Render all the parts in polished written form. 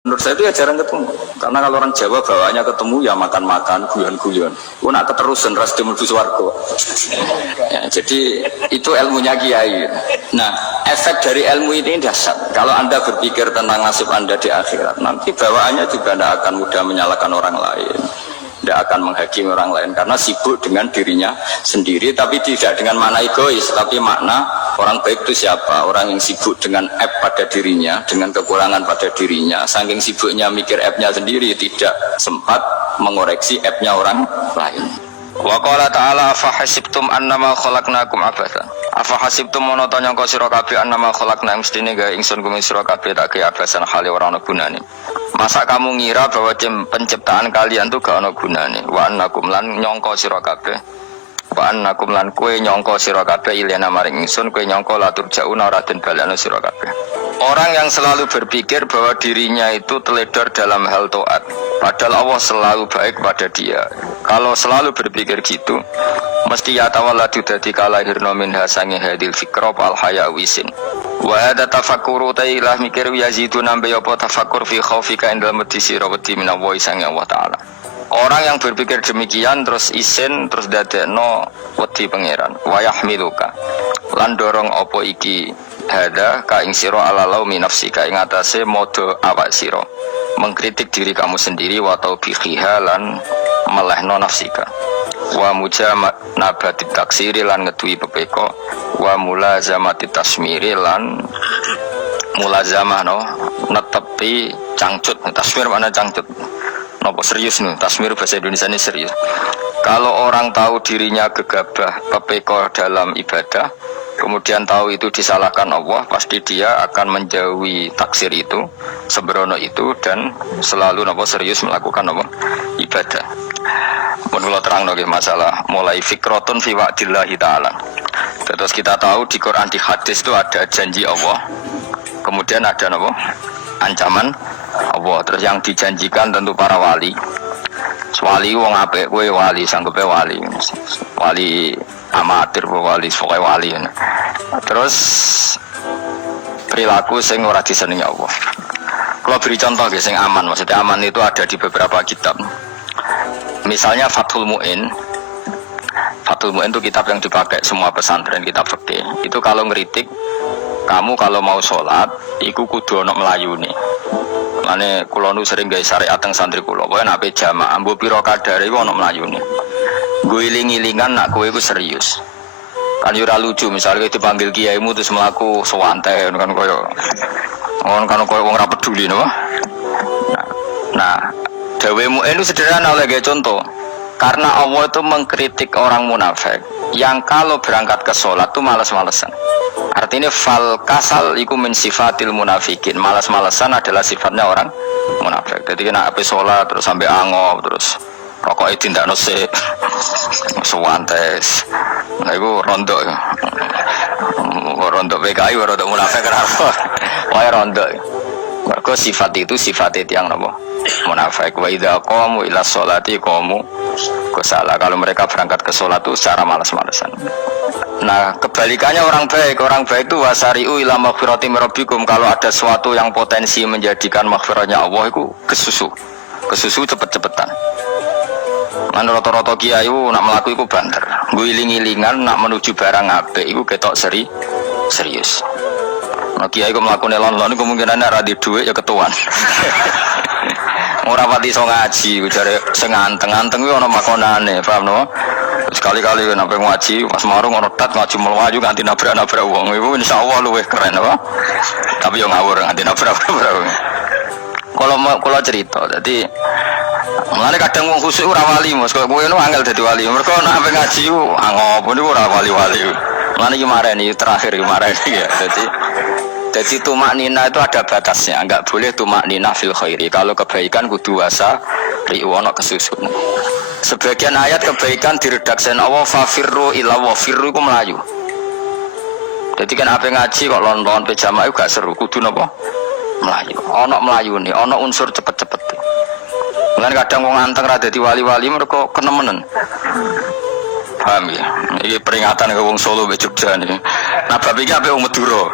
Menurut saya itu ya jarang ketemu. Karena kalau orang Jawa bawaannya ketemu ya makan-makan, guyon-guyon. Nak keterusan ras di mlebu swarga. Ya, jadi itu ilmunya kiai. Nah, efek dari ilmu ini dahsyat. Kalau Anda berpikir tentang nasib Anda di akhirat, nanti bawaannya juga tidak akan mudah menyalahkan orang lain. Tidak akan menghakimi orang lain karena sibuk dengan dirinya sendiri, tapi tidak dengan makna egois, tapi makna orang baik itu siapa? Orang yang sibuk dengan app pada dirinya, dengan kekurangan pada dirinya, saking sibuknya mikir app-nya sendiri, tidak sempat mengoreksi app-nya orang lain. Wa qala ta'ala afa hasibtum annama khalaqnakum abatha. Afa hasibtum monoto nyangka sira kabeh annama khalaqna mestine gawe ingsun kuwi sira kabeh tak gawe abasan hale ora ana gunane. Masa kamu ngira bahwa penciptaan kalian tuh gak ana gunane? Wa annakum lan nyangka sira kabeh. Wa annakum lan kowe nyangka sira kabeh ilena maring ingsun kowe nyangka latur jauna ora den balekno sira kabeh. Orang yang selalu berpikir bahwa dirinya itu teledor dalam hal taat, padahal Allah selalu baik pada dia. Kalau selalu berpikir gitu, mesti yatawalladu dadi kalahirna minha sange hadil fikra al haya wisin. Wa ada tafakkuru tailah mikir yazidu nambe apa tafakkur fi khaufika indal medisira wedi minallahi sange Allah taala. Orang yang berpikir demikian terus isin terus dadekno wedi pangeran wa yahmiluka lan dorong apa iki hada ka ing sira ala laumi nafsika ing atase modo awak sira mengkritik diri kamu sendiri wa taubihiha lan melehno nafsika wa mujanabati taksiri lan ngeduwi pepeko wa mulazamati tasmiri lan mulazamah no netepi cangcut. Tasmir mana cangcut nopo serius nih, tasmir bahasa Indonesia ini serius. Kalau orang tahu dirinya gegabah pepeko dalam ibadah, kemudian tahu itu disalahkan Allah, pasti dia akan menjauhi taksir itu, sembrono itu, dan selalu nopo serius melakukan nopo ibadah. Menurut terang nopo masalah mulai fikrotun fi wa'dillahi ta'ala. Terus kita tahu di Quran di hadis itu ada janji Allah, kemudian ada nopo ancaman Allah. Terus yang dijanjikan tentu para wali. Wali wong apik kowe wali sanggepe wali. Wali amatir wali pokoke wali. Terus perilaku sing ora disenengi Allah. Kalau beri contoh nggih sing aman, maksudnya aman itu ada di beberapa kitab. Misalnya Fathul Mu'in. Fathul Mu'in itu kitab yang dipakai semua pesantren, kitab fikih. Itu kalau ngeritik kamu kalau mau sholat, iku kudu ana melayune. Mane kula nu sering gawe syariat teng santri kula. Kowe nek jamaah ambo pira kadare iku ana melayune. Nggo iling-ilingan nak kowe iku serius. Kan yo ora lucu misalnya dipanggil kiaimu terus mlaku sewante kan koyo wong ora peduli napa. Nah, dawemu itu sederhana oleh contoh. Karena Allah itu mengkritik orang munafik yang kalau berangkat ke sholat itu malas-malesan. Artinya fal kasal iku min sifatil munafikin. Malas-malesan adalah sifatnya orang munafik. Jadi kena api sholat terus sampai angop terus rokoknya tindak nose sewantes. Nah itu rontok. Rontok PKI rontok munafik kenapa? Wah rontok. Mereka sifat itu sifat yang apa? Munafik. Wa idza qamu ila sholati qamu kusala. Kalau mereka berangkat ke sholat itu secara malas-malesan. Nah, kebalikannya orang baik itu wasari'u ila maghfirati rabbikum. Kalau ada sesuatu yang potensi menjadikan maghfirahnya Allah itu kesusu cepet-cepetan. Lan rata-rata kiai nak mlaku iku banter. Guling-ilingan nak menuju barang apik iku ketok serius. Nah, kiai ku mlakune lon-lon kemungkinan nek ra di dhuwit ya ketuan. Ora pati iso ngaji, jare sing anteng-anteng kuwi ana makonane, paham no? Sekali-kali nek ngaji, pas marung ana tat ngaji mlayu nganti nabrak-nabrak wong. Iku insyaallah luwih keren apa? Tapi yo ngawur nganti nabrak-nabrak wong. Kalau cerita, jadi mulane kadang wong khusuk ora wali, Mas. Kowe ngono angel dadi wali. Mergo nek ape ngaji ku angop niku ora wali-wali. Mulane iki mareni terakhir iki mareni ya. Jadi tumak nina itu ada batasnya, enggak boleh tumak nina fil khairi. Kalau kebaikan kudu wasa riwono kesusun. Sebagian ayat kebaikan diredaksen Allah fafirru ila wa firru ku melayu. Jadi kan apa ngaji kok lonton pe jamaah itu gak seru, kudu napa? Melayu. Ana melayune, ana unsur cepet-cepet. Mulane kadang wong anteng ra dadi wali-wali mergo kenemenen. Paham ya? Ini peringatan ke wong Solo be Jogja nih. Nah bab iki ape wong Madura.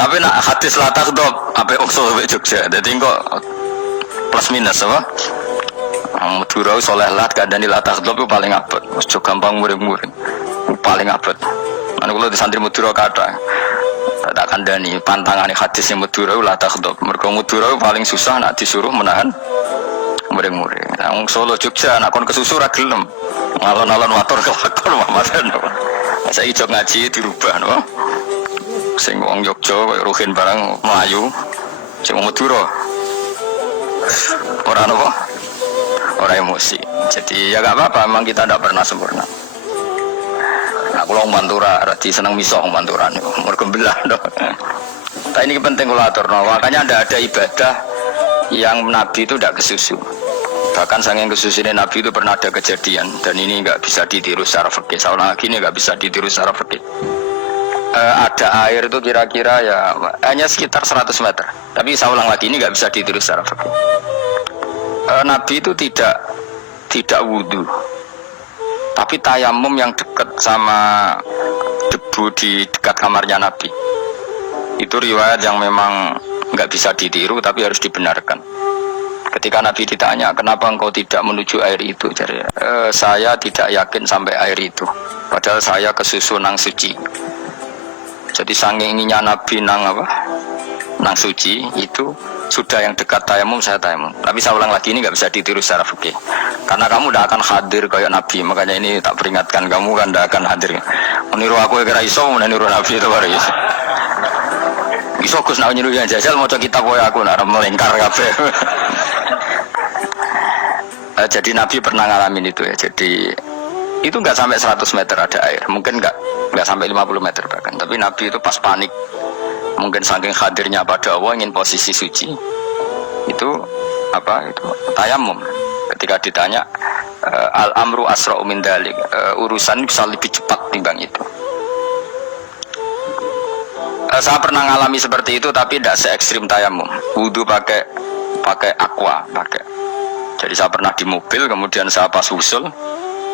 Tapi nak hadis latak dop apa usul sampai Jogja. Jadi kok plus minus apa? Madura soleh lat kandani latak dop itu paling abot. Ojo gampang muring-muring. Paling abot. Anu kalau di santri Madura kata tak kandani pantangan hadisnya Madura latak dop. Mergo Madura paling susah nak disuruh menahan muring-muring. Nang Solo Jogja nak kon kesusu ra gelem. Ngalon-alon watur kelakon mamaten. Masa ijo ngaji dirubah no. Sing wong Jogja koyo Ruhin barang Melayu. Sing Madura. Ora napa? Ora emosi. Jadi ya gak apa-apa, memang kita tidak pernah sempurna. Aku long Pantura, rati seneng miso wong Pantura niku. Mergo belah to. Tapi ini penting kula aturno, makanya ada ibadah yang Nabi itu tidak kesusu. Bahkan saking kesusunya Nabi itu pernah ada kejadian dan ini nggak bisa ditiru secara fikih. Soalnya lagi ini nggak bisa ditiru secara fikih. Ada air itu kira-kira ya hanya sekitar 100 meter. Tapi saya ulang lagi ini nggak bisa ditiru secara fikih. Nabi itu tidak wudhu, tapi tayamum yang dekat sama debu di dekat kamarnya Nabi. Itu riwayat yang memang nggak bisa ditiru, tapi harus dibenarkan. Ketika Nabi ditanya, kenapa engkau tidak menuju air itu? Jadi, saya tidak yakin sampai air itu. Padahal saya kesusu nang suci. Jadi saking inginnya Nabi nang suci itu sudah yang dekat tayamum saya tayamum. Tapi saya ulang lagi ini nggak bisa ditiru secara fikih. Karena kamu tidak akan hadir kayak Nabi. Makanya ini tak peringatkan kamu kan tidak akan hadir. Meniru aku kira iso, meniru Nabi itu baru iso. Iso Gus nak niru yang jajal mau kitab koyo aku nak melingkar kabeh. Jadi Nabi pernah ngalamin itu ya. Jadi itu nggak sampai 100 meter ada air. Mungkin nggak sampai 50 meter bahkan. Tapi Nabi itu pas panik. Mungkin saking hadirnya pada Allah ingin posisi suci. Itu tayamum. Ketika ditanya al-amru asra'u min dalik, urusan bisa lebih cepat timbang itu. Saya pernah ngalami seperti itu tapi tidak se ekstrim tayamum. Wudu pakai aqua, Jadi saya pernah di mobil, kemudian saya pas usul,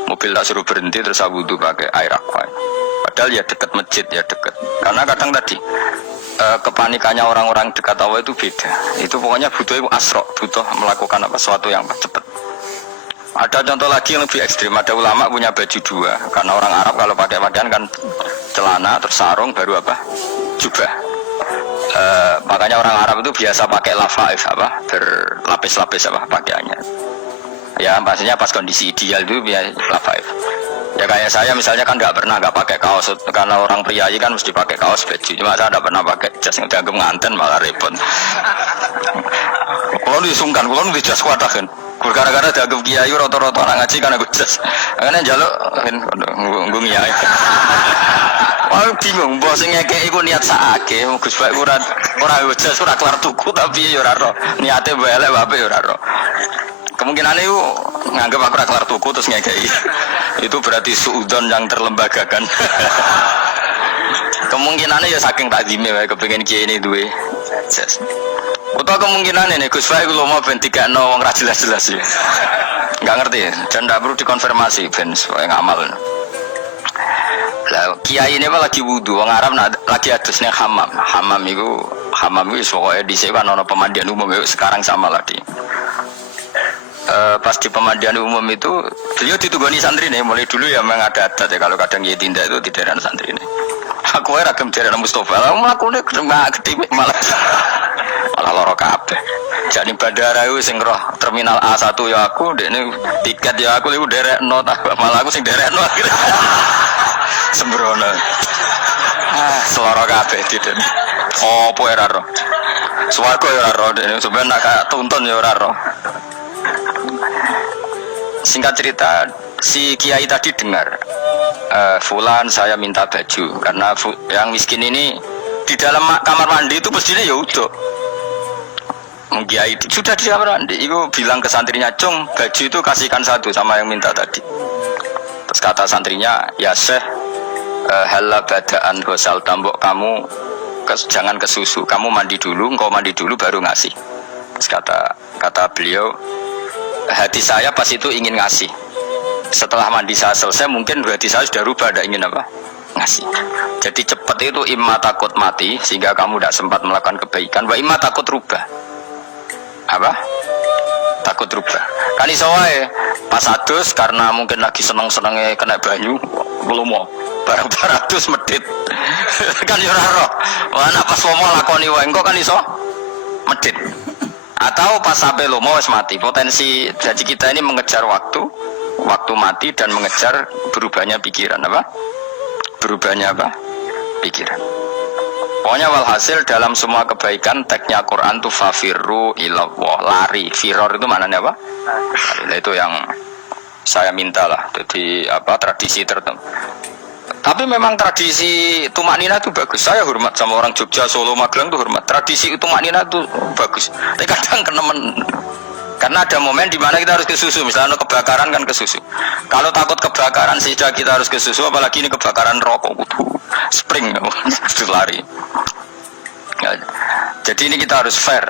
mobil tak suruh berhenti, terus saya wudu pakai air aqua. Padahal ya dekat masjid, ya dekat. Karena kadang tadi kepanikannya orang-orang dekat Allah itu beda. Itu pokoknya butuh butuh melakukan sesuatu yang cepat. Ada contoh lagi yang lebih ekstrim. Ada ulama punya baju dua. Karena orang Arab kalau pakai pakaian kan celana, terus sarung, baru jubah. Makanya orang Arab itu biasa pakai lafaif berlapis-lapis pakaiannya. Ya pastinya pas kondisi ideal itu biasa lafaif. Ya kayak saya misalnya kan nggak pakai kaos karena orang priayi kan mesti pakai kaos baju. Cuma saya tidak pernah pakai jas yang dianggap nganten malah repot. Kalau disungkan, kalau di jas kuat kan. Gara-gara dianggap kiai rata-rata anak ngaji kan aku jas. Karena jaluk nggung kiai. Wah bingung, bos yang ngekei ku niat saake, Gus Baik ora jas ora kelar tuku tapi ya ora ro. Niate elek bape ya ora ro. Kemungkinan itu nganggap aku kelar tuku terus ngekei. Itu berarti suudon yang terlembagakan. Kemungkinannya ya saking takzime wae kepengin kiai ini duwe jas. Utawa kemungkinan ini Gus Baik lu mau ben digakno wong ra jelas-jelas ya. Enggak ngerti dan enggak perlu dikonfirmasi ben supaya ngamal. Lah kiai ini lagi wudu, wong Arab lagi adus ning hammam. Hammam itu pokoknya dhisik kan ana pemandian umum sekarang sama lagi. Pas di pemandian umum itu beliau ditunggoni santri nih, mulai dulu ya memang ada adat ya kalau kadang dia tindak itu di daerah santri nih. Aku ragam daerah Mustafa, aku melakukannya gede malah loro kabeh. Jadi bandara itu sing roh terminal A1 ya aku, dekne tiket ya aku iku derekno malah aku sing derekno akhirnya. Sembrono. Seloro kabeh diten. Opo ora roh. Swarga ya ora roh, dekne sampeyan nak tuntun ya ora roh. Singkat cerita, si kiai tadi dengar fulan saya minta baju karena yang miskin ini di dalam kamar mandi itu mestinya ya udah kiai sudah di kamar mandi itu bilang ke santrinya, Cung baju itu kasihkan satu sama yang minta tadi. Terus kata santrinya, ya Syekh hala badaan gosal tambok kamu jangan ke susu, kamu mandi dulu, engkau mandi dulu baru ngasih. Terus kata beliau, hati saya pas itu ingin ngasih. Setelah mandi saya selesai, mungkin hati saya sudah rubah, tidak ingin ngasih. Jadi cepat itu imma takut mati sehingga kamu tidak sempat melakukan kebaikan, wa imma takut rubah. Apa? Takut rubah. Kan iso wae pas adus karena mungkin lagi seneng-senenge kena banyu, belum mau barang-barang adus medit. Kan yo ora roh. Wah nek pas lomo lakoni wae engko kan iso medit. Atau pas sampai lomo wis mati. Potensi jadi kita ini mengejar waktu mati dan mengejar berubahnya pikiran apa? Berubahnya apa? Pikiran. Pokoknya walhasil dalam semua kebaikan teksnya Quran itu fafirru ilallah, lari. Firor itu maknanya apa? Nah, itu yang saya minta lah. Jadi apa tradisi tertentu. Tapi memang tradisi tumak nina itu bagus. Saya hormat sama orang Jogja, Solo, Magelang itu hormat. Tradisi tumak nina itu bagus. Tapi kadang karena ada momen di mana kita harus ke susu. Misalnya kebakaran kan ke susu. Kalau takut kebakaran sehingga kita harus ke susu, apalagi ini kebakaran rokok, spring, itu lari. Ya, jadi ini kita harus fair.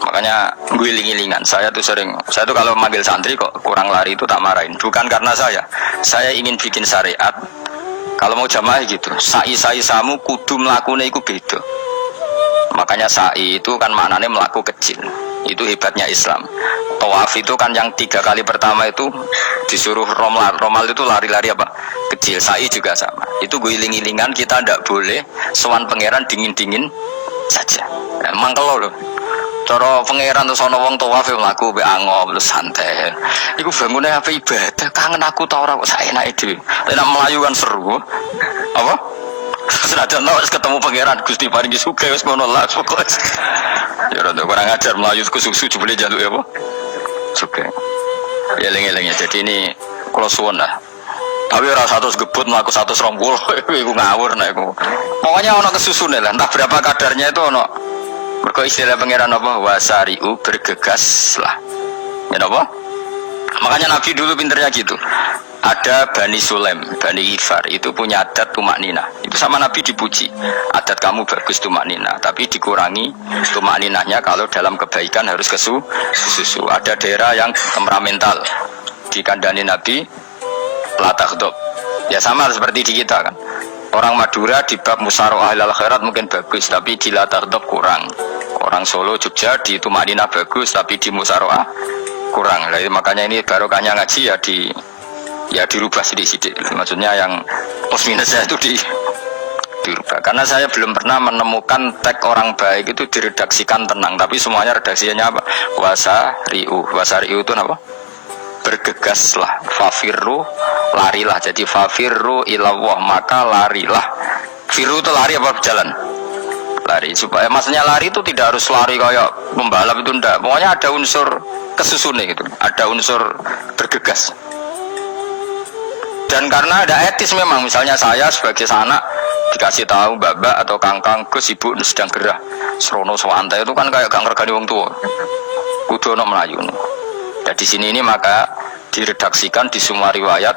Makanya guling-gilingan. Saya tuh kalau manggil santri kok kurang lari itu tak marahin. Bukan karena saya ingin bikin syariat. Kalau mau jamaah gitu, sa'i samu kudu mlakune iku beda. Makanya sa'i itu kan maknanya melaku kecil. Itu hebatnya Islam. Tawaf itu kan yang 3 kali pertama itu disuruh romal itu lari-lari apa? Kecil. Sa'i juga sama. Itu guling-gilingan, kita ndak boleh sowan pangeran dingin-dingin saja. Emang kalau loh. Cara pangeran terus ana wong tawaf mlaku mbek angop terus santai. Iku bangune apa ibadah, kangen aku ta ora kok saenake dhewe. Nek melayu kan seru. Apa? Senajan wis ketemu pangeran Gusti paringi sugih wis ngono lah pokoke. Ya ora kurang ajar melayu ke susu jebule jaluk ya apa? Sugih. Ya eling-eling ya. Jadi ini kula suwun lah. Tapi ora 100 gebut mlaku 120 iku ngawur nek iku. Pokoknya ana kesusune lah, entah berapa kadarnya itu ana. Mergo istilah pangeran apa? Wasari'u bergegas lah. Ya apa? Makanya Nabi dulu pinternya gitu. Ada Bani Sulaim, Bani Ghifar itu punya adat tumak nina. Itu sama Nabi dipuji. Adat kamu bagus tumak nina, tapi dikurangi tumak ninanya kalau dalam kebaikan harus ke susu. Ada daerah yang temperamental. Dikandani Nabi la taghdab. Ya sama seperti di kita kan. Orang Madura di bab musyawarah ilal khairat mungkin bagus, tapi di la taghdab kurang. Orang Solo, Jogja di tumak nina bagus, tapi di musyawarah kurang. Jadi makanya ini barokahnya ngaji ya dirubah sedikit. Maksudnya yang plus minusnya itu dirubah. Karena saya belum pernah menemukan tag orang baik itu diredaksikan tenang, tapi semuanya redaksinya apa? Wasari'u itu apa? Bergegaslah, fafirru, larilah. Jadi fafirru ilallah, maka larilah. Firu itu lari apa berjalan? Lari. Supaya maksudnya lari itu tidak harus lari kayak pembalap itu enggak. Pokoknya ada unsur kesusune gitu. Ada unsur bergegas. Dan karena ada etis memang, misalnya saya sebagai anak dikasih tahu mbak atau kangkang Gus ibu sedang gerah serono soante itu kan kayak gak ngergani wong tua. Kudu ono melayu. Dan di sini ini maka diredaksikan di semua riwayat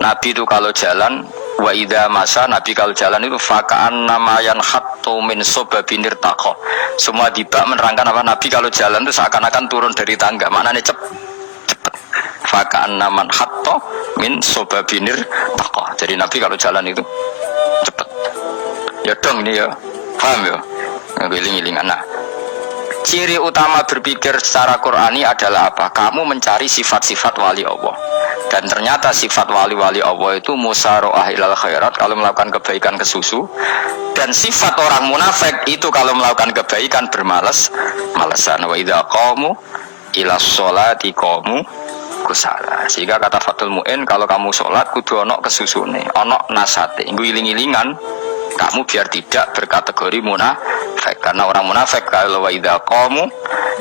Nabi itu kalau jalan wa idza masa, Nabi kalau jalan itu fakaan namayan hattu min sobabinir taqo. Semua dibak menerangkan apa Nabi kalau jalan itu seakan-akan turun dari tangga. Maknanya cepet. Fakaan naman hatto min sobabinir taqo. Jadi Nabi kalau jalan itu cepet. Ya dong ini ya. Paham ya? Ngiling-ngilingan. Nah, ciri utama berpikir secara Qur'ani adalah apa? Kamu mencari sifat-sifat wali Allah. Dan ternyata sifat wali-wali Allah itu musyaroah ilal khairat, kalau melakukan kebaikan ke susu. Dan sifat orang munafik itu kalau melakukan kebaikan bermalas-malasan. Wa idza qamu ilas sholati qamu kusala. Sehingga kata Fathul Mu'in, kalau kamu sholat kudu ono kesusune, ono nasate. Iling-ilingan kamu biar tidak berkategori munafik. Karena orang munafik kalau wa idza qamu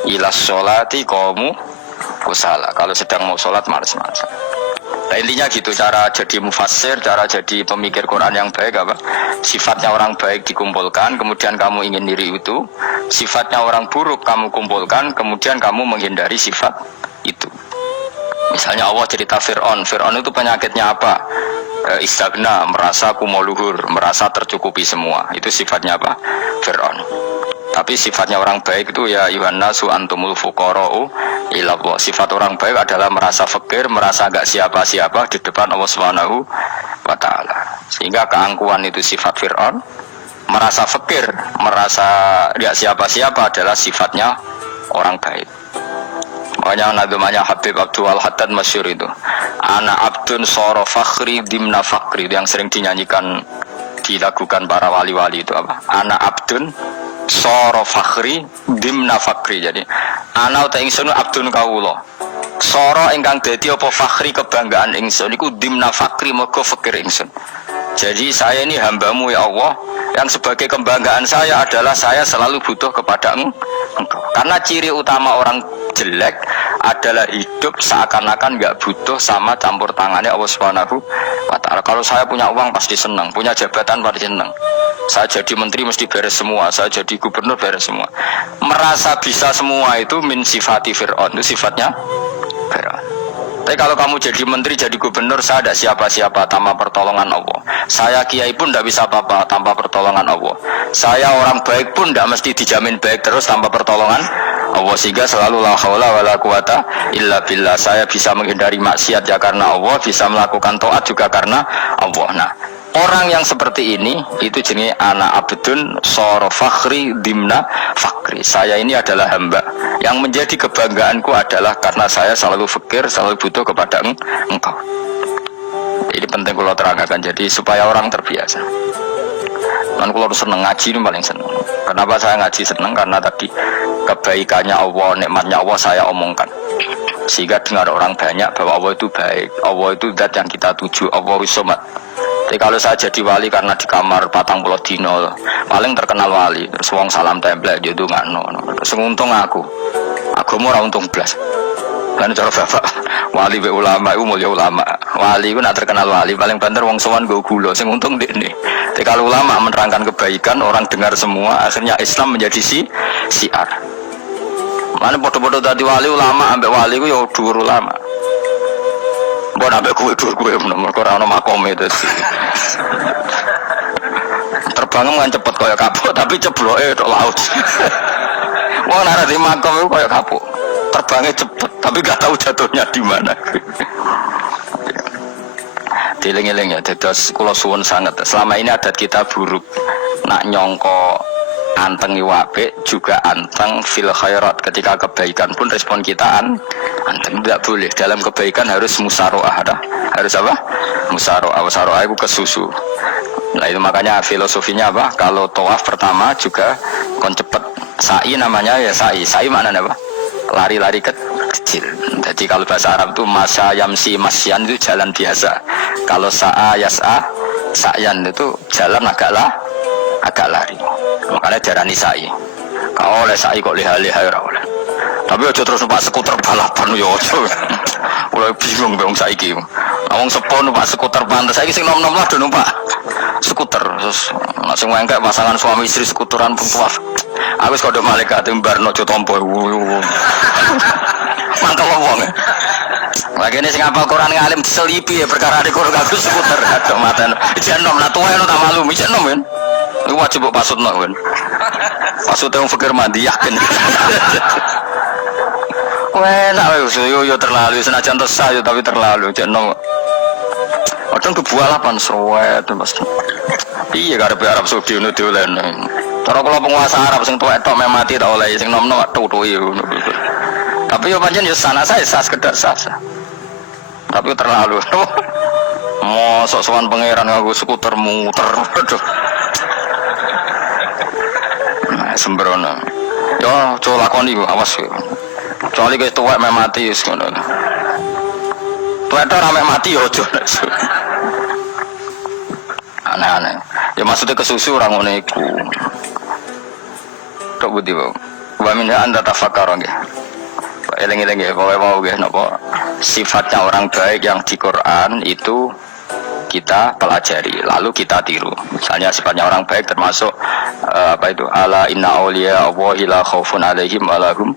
ilas sholati qamu kusala. Kalau sedang mau sholat malas-malasan. Nah, intinya gitu, cara jadi mufassir, cara jadi pemikir Quran yang baik apa? Sifatnya orang baik dikumpulkan, kemudian kamu ingin diri itu. Sifatnya orang buruk kamu kumpulkan, kemudian kamu menghindari sifat itu. Misalnya Allah cerita Fir'aun. Fir'aun itu penyakitnya apa? Istagna, merasa kumoluhur, merasa tercukupi semua. Itu sifatnya apa? Fir'aun. Tapi sifatnya orang baik itu ya Yuhannasu antumul fuqara'u ilallah. Sifat orang baik adalah merasa fakir, merasa enggak siapa-siapa di depan Allah Subhanahu wa ta'ala. Sehingga keangkuhan itu sifat Fir'aun, merasa fakir, merasa tidak siapa-siapa adalah sifatnya orang baik. Makanya nadumanya Habib Abdul Haddad masyhur itu. Ana abdun soro fakhri dimna fakri, itu yang sering dinyanyikan, dilakukan para wali-wali itu apa? Ana abdun soro fakhri dimna fakri. Jadi ana uta ingsun abdun kawula. Soro ingkang dadi apa fakhri kebanggaan ingsun iku dimna fakri mergo fakir ingsun. Jadi saya ini hambamu ya Allah, yang sebagai kebanggaan saya adalah saya selalu butuh kepada Engkau. Karena ciri utama orang jelek adalah hidup seakan-akan nggak butuh sama campur tangannya Allah Subhanahu wa Ta'ala. Kalau saya punya uang pasti senang, punya jabatan pasti senang. Saya jadi menteri mesti beres semua, saya jadi gubernur beres semua. Merasa bisa semua itu min sifati Fir'aun, itu sifatnya Fir'aun. Tapi kalau kamu jadi menteri, jadi gubernur, saya ada siapa-siapa tanpa pertolongan Allah. Saya kiai pun tidak bisa apa-apa tanpa pertolongan Allah. Saya orang baik pun tidak mesti dijamin baik terus tanpa pertolongan Allah. Sehingga selalu la haula wala quwata illa billah. Saya bisa menghindari maksiat ya karena Allah, bisa melakukan taat juga karena Allah. Nah, orang yang seperti ini itu jenis anak abdun soro fakhri dimna fakri. Saya ini adalah hamba yang menjadi kebanggaanku adalah karena saya selalu fakir, selalu butuh kepada Engkau. Ini penting kalau terangkan, jadi supaya orang terbiasa. Dan kalau seneng ngaji ini paling seneng. Kenapa saya ngaji seneng? Karena tadi kebaikannya Allah, nikmatnya Allah saya omongkan. Sehingga dengar orang banyak bahwa Allah itu baik, Allah itu zat yang kita tuju, Allah Somad. Jadi kalau saya jadi wali karena di kamar patang pulau dino, paling terkenal wali, terus wong salam template jadi nggak terus untung aku mau untung belas. Kan cara bapak wali be ulama itu mulia ulama, wali itu nak terkenal wali paling banter wong sowan go gula, sing untung dene. Jadi kalau ulama menerangkan kebaikan orang dengar semua, akhirnya Islam menjadi siar. Mana bodoh-bodoh tadi wali ulama ambek wali itu ya dhuwur ulama. Mbok ambek kowe nomor ora ono makome itu. Terbang kan cepet kaya kapuk tapi cebloke tok laut. Wong ora di makom itu kaya kapuk. Terbangnya cepet tapi gak tahu jatuhnya di mana. Dieling-eling ya, dados kula suwun sangat. Selama ini adat kita buruk. Nak nyongko anteng iwapik juga anteng fil khairat. Ketika kebaikan pun respon kita anteng, tidak boleh. Dalam kebaikan harus musaroah. Harus apa? Musaroah. Musaroah itu kesusu. Nah itu makanya filosofinya apa? Kalau tawaf pertama juga kon cepet. Sa'i namanya ya sa'i. Sa'i maknanya apa? Lari-lari kecil. Jadi kalau bahasa Arab itu masa yamsi masyan itu jalan biasa. Kalau sa'a yas'a sa'yan itu jalan agak lari. Makanya darani sa'i. Kau oleh sa'i kok liha-liha ora oleh. Tapi aja terus numpak skuter balapan yo aja. Mulai bingung wong saiki. Wong sepo numpak skuter pantes saiki sing nom-nom lah do numpak skuter. Terus langsung ngengkek pasangan suami istri skuteran pun tuaf. Aku wis kodho malaikat mbarno aja tampa. Mantap wong. Lagi ini sing apal Quran ngalim diselipi ya perkara di Quran aku skuter. Aduh maten. Jan nom lah tuwa tak malu, jan nom kan. Iku wajib kok pasutno kan. Pasut wong fikir mandi yakin. Enak yo terlalu senajan tesah yo tapi terlalu jeneng. Kadang kebualapan sruwet Mas. Iya karepe Arab Saudi ngono dolen. Cara kula penguasa Arab sing tuwek tok mati tak oleh sing nom-nom tutuki ngono. Tapi yo pancen yo sana saya sah sekedar sah. Tapi terlalu. Mosok sowan pangeran nganggo skuter muter. Aduh. Nah, sembrono. Yo coba lakoni ku awas yo. Kecuali kayak tuwek mek mati wis ngono. Tuwek tok ora mek mati yo aja. Aneh-aneh. Ya maksudnya kesusu ora ngono iku. Tok budi wae. Wa min anda tafakkar nggih. Eling-eling ya pokoke mau nggih napa sifatnya orang baik yang di Quran itu kita pelajari lalu kita tiru. Misalnya sifatnya orang baik termasuk apa itu ala inna auliya Allahi la khaufun alaihim wa lahum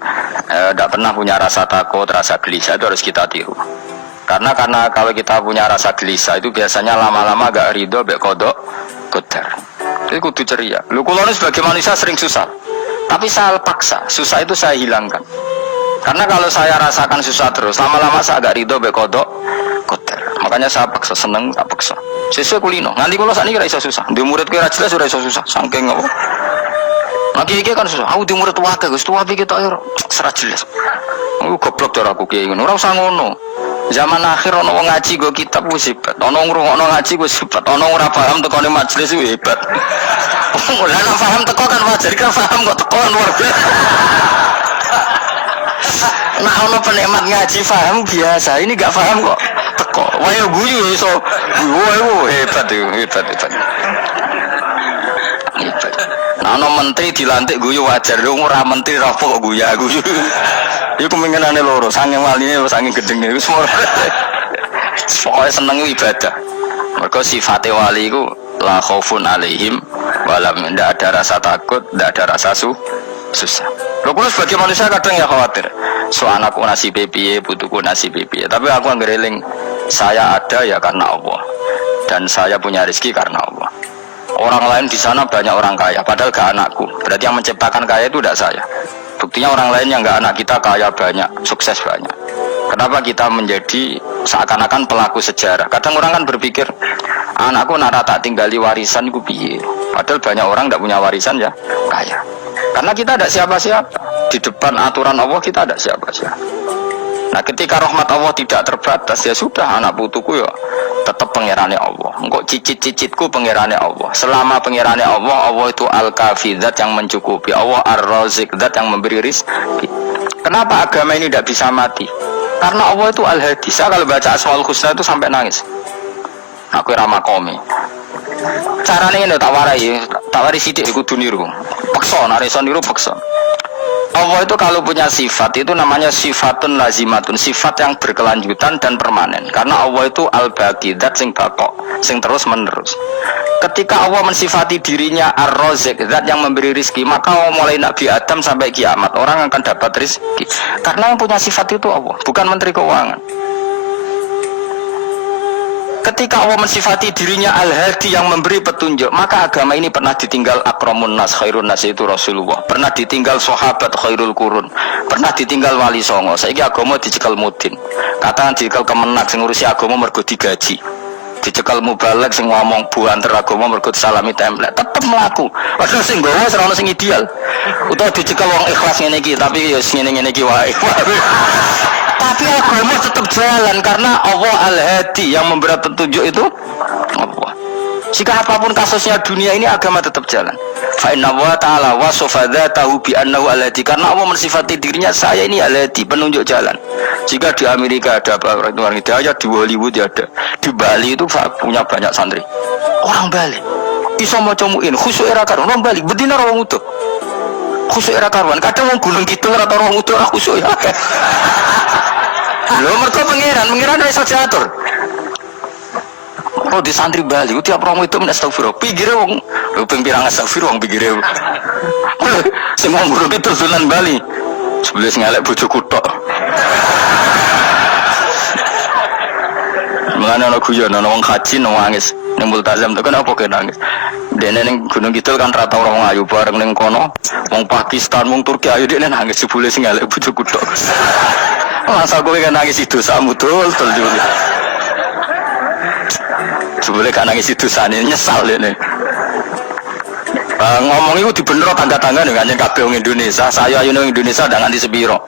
tidak pernah punya rasa takut, rasa gelisah, itu harus kita tiru. Karena kalau kita punya rasa gelisah itu biasanya lama-lama agak ridho mbek kodok qadar. Jadi kudu ceria. Lu kula sebagai manusia sering susah. Tapi saya paksa, susah itu saya hilangkan. Karena kalau saya rasakan susah terus, lama-lama saya agak ridho bekodok kotor. Makanya saya paksa seneng, tak paksa. Sesuai kulino. Nanti kalau saat ini kira iso susah. Di murid kira jelas sudah iso susah. Sangking apa? Lagi iki kan susah. Aku di murid tua Gus, tua pikir tak air serat jelas. Aku goblok cara aku kiai ngono. Ora usah ngono. Zaman akhir ono wong ngaji go kitab wis hebat. Ono ngrungokno ngaji wis hebat. Ono ora paham tekone majelis wis hebat. Ora paham teko kan wajar, kan paham kok teko luar biasa. Nah ono penikmat ngaji paham biasa. Ini gak paham kok teko. Wayo guyu iso. Wayo hebat itu, hebat. Nah ono menteri dilantik guyu wajar. Ora menteri rapo kok guyu. Iku kemungkinane loro, sange waline sange gedenge iku semua. Pokoke seneng ibadah. Mergo sifate wali iku la khaufun alaihim walam, ndak ada rasa takut, ndak ada rasa susah. Lho kula sebagai manusia kadang ya khawatir. So anakku nasibe piye, putuku nasibe piye. Tapi aku anggereling saya ada ya karena Allah. Dan saya punya rezeki karena Allah. Orang lain di sana banyak orang kaya, padahal gak anakku. Berarti yang menciptakan kaya itu tidak saya. Buktinya orang lain yang nggak anak kita kaya banyak, sukses banyak. Kenapa kita menjadi seakan-akan pelaku sejarah? Kadang orang kan berpikir, anakku nara tak tinggali warisan ku piye. Padahal banyak orang tidak punya warisan ya kaya. Karena kita ada siapa-siapa. Di depan aturan Allah kita ada siapa-siapa. Nah ketika rahmat Allah tidak terbatas, ya sudah anak putuku ya tetap pengirannya Allah. Engkau cicit-cicitku pengirannya Allah. Selama pengirannya Allah, Allah itu al-kafi, zat yang mencukupi. Allah ar-razik, zat yang memberi rizki. Kenapa agama ini tidak bisa mati? Karena Allah itu al-hadi. Saya kalau baca Asmaul Husna itu sampai nangis. Aku ramakomi. Caranya ini tak warai sidik kudu niru. Paksa, narison niru paksa. Allah itu kalau punya sifat itu namanya sifatun lazimatun, sifat yang berkelanjutan dan permanen. Karena Allah itu al-baqi, zat sing bakok, sing terus menerus. Ketika Allah mensifati dirinya ar-razik, zat yang memberi rizki, maka mulai Nabi Adam sampai kiamat orang akan dapat rizki. Karena yang punya sifat itu Allah, bukan menteri keuangan. Ketika Allah mensifati dirinya al-hadi yang memberi petunjuk, maka agama ini pernah ditinggal akramun nas, khairun nas itu Rasulullah, pernah ditinggal sahabat khairul qurun, pernah ditinggal wali songo. Saiki agama dicekel mudin. Katakan dicekel kemenak sing ngurusi agama mergo digaji. Dicekel mubalek sing ngomong buanter agama mergo salami template, tetep mlaku. Padahal sing gowo ora ono sing ideal. Utawa dicekel wong ikhlas ngene iki, tapi ya ngene-ngene iki wae. Tapi agama tetap jalan karena Allah al-hadi yang memberi petunjuk itu Allah. Jika apapun kasusnya dunia ini agama tetap jalan. Fa inna wa ta'ala wasafa dzatahu bi annahu al-hadi, karena Allah mensifati dirinya saya ini al-hadi, penunjuk jalan. Jika di Amerika ada orang hidayah, di Hollywood ada, di Bali itu punya banyak santri. Orang Bali iso maca muin khusuk era karo orang Bali bedina orang utuh. Khusuk era karuan, kadang wong gunung kidul ora orang utuh khusuk ya. Lho mergo pangeran iso diatur. Oh di santri Bali tiap romo itu astagfirullah. Pikire wong ping pirang astagfirullah wong pikire. Sing wong guru itu Sunan Bali. Sebelah ngelek bojoku tok. Mulane ana guyon ana wong haji nangis ning multazam tekan apa ke nangis. Dene ning Gunung Kidul kan rata orang ayu bareng ning kono. Wong Pakistan, wong Turki ayu dene nangis sebule sing ngelek bojoku tok. Masa gue kan nangis itu samu betul juga. Sebelum kan nangis itu sana nyesal ini. Ngomong itu di bener tangga-tangga nih kan yang kabeh wong Indonesia. Saya ayo nang Indonesia dengan di sepiro.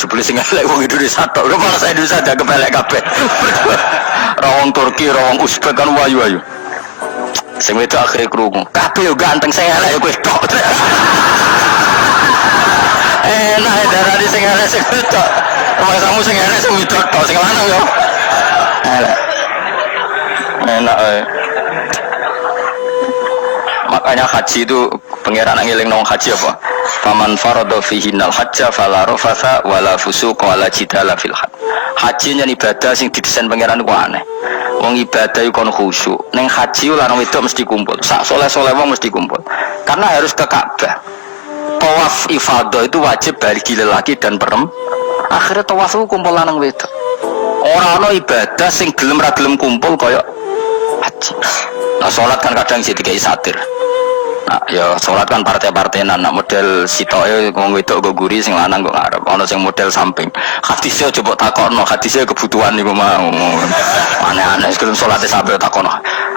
Sebelum sing elek wong Indonesia tok. Lho malah saya Indonesia ada kepelek kabeh. Rawong Turki, rawong Uzbek kan wayu-wayu. Sing wedok akhire krungu. Kabeh yo ganteng saya elek kowe tok. Enak darani sing elek sing wedok. Kamu sing enak sing widok to sing lanang yo. Enak. Makanya haji itu pangeran ngeling nang haji apa? Faman farada fihinnal hajja fala rafatha wala fusuqa wala jidala fil hajj. Haji yen ibadah sing didesain pangeran ku aneh. Wong ibadah iku kon khusyuk. Ning haji lanang wedok mesti kumpul. Sak soleh-soleh wong mesti kumpul. Karena harus ke Ka'bah. Tawaf ifadah itu wajib bagi lelaki dan perempuan. Akhirnya tawaf itu kumpul lanang wedok. Orang-orang ibadah sing gelem ra gelem kumpul kaya haji. Nah sholat kan kadang jadi kayak satir. Ya sholat kan partai-partainan, nak model sitoke wong wedok go guri sing lanang kok ngarep. Ana sing model samping. Hadise coba takokno, hadise kebutuhan niku mau. Aneh-aneh sebelum sholat sampai takokno.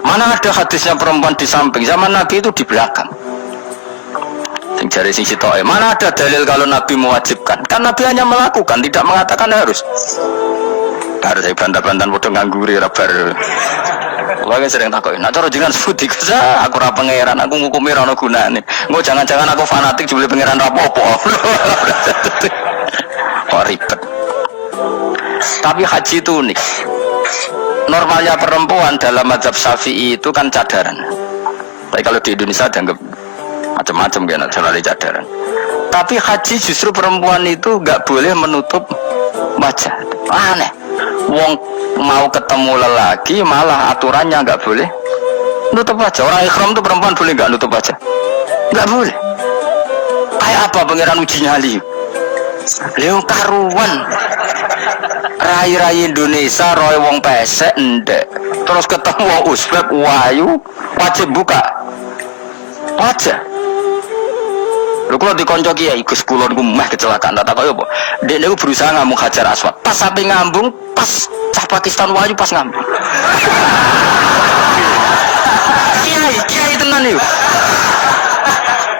Mana ada hadisnya perempuan di samping? Zaman Nabi itu di belakang. Sing jare sing sitoke. Mana ada dalil kalau Nabi mewajibkan? Kan Nabi hanya melakukan, tidak mengatakan harus. Harus saya bantah-bantahan padha ngangguri ra bar. Wong sering takoki, "Nek cara jenengan sebut iku aku ora pangeran, aku ngukumi ora ono gunane." Engko jangan-jangan aku fanatik jebule pangeran ra apa-apa. Kok ribet. Tapi haji itu unik. Normalnya perempuan dalam mazhab Syafi'i itu kan cadaran. Tapi kalau di Indonesia dianggap macam-macam kan selalu cadaran. Tapi haji justru perempuan itu enggak boleh menutup wajah. Aneh. Wong mau ketemu lelaki malah aturannya nggak boleh nutup wajah. Orang ikhram tuh perempuan boleh nggak nutup wajah? Nggak boleh. Kayak apa pangeran uji nyali? Leo karuan. Rai-rai Indonesia roy wong pesek ndek. Terus ketemu wong Uzbek wayu wajib buka wajah. Lho kalau dikonco kiai Gus kulon ku meh kecelakaan tak takoki apa. Dek niku berusaha ngambung Hajar Aswad. Pas sampai ngambung, pas cah Pakistan wayu pas ngambung. Kiai tenan niku.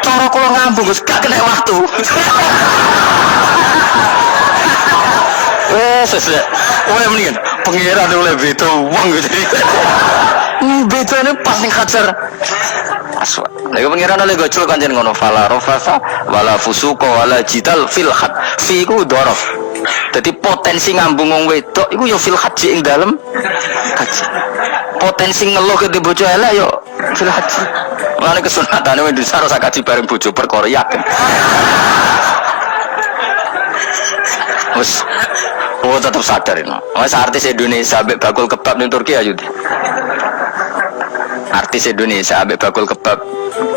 Cara kula ngambung Gus gak kena waktu. Sesek. Oleh mendingan pengiran oleh beto wong gitu. Beto ini pas ning Hajar Aswad. Lagi pengiran oleh gojol kan jeneng ngono fala rafasa wala fusuqa wala jidal fil had. Fi ku dhorof. Jadi potensi ngambung wong wedok iku ya fil haji ing dalem haji. Potensi ngeluh ke bojo elek yo fil haji. Mulane kesunatane wong Indonesia ora kaji bareng bojo perkara yakin. Wes oh tetap sadar ini. Wes artis Indonesia ambek bakul kebab ning Turki ayo. Artis Indonesia ambek bakul kebab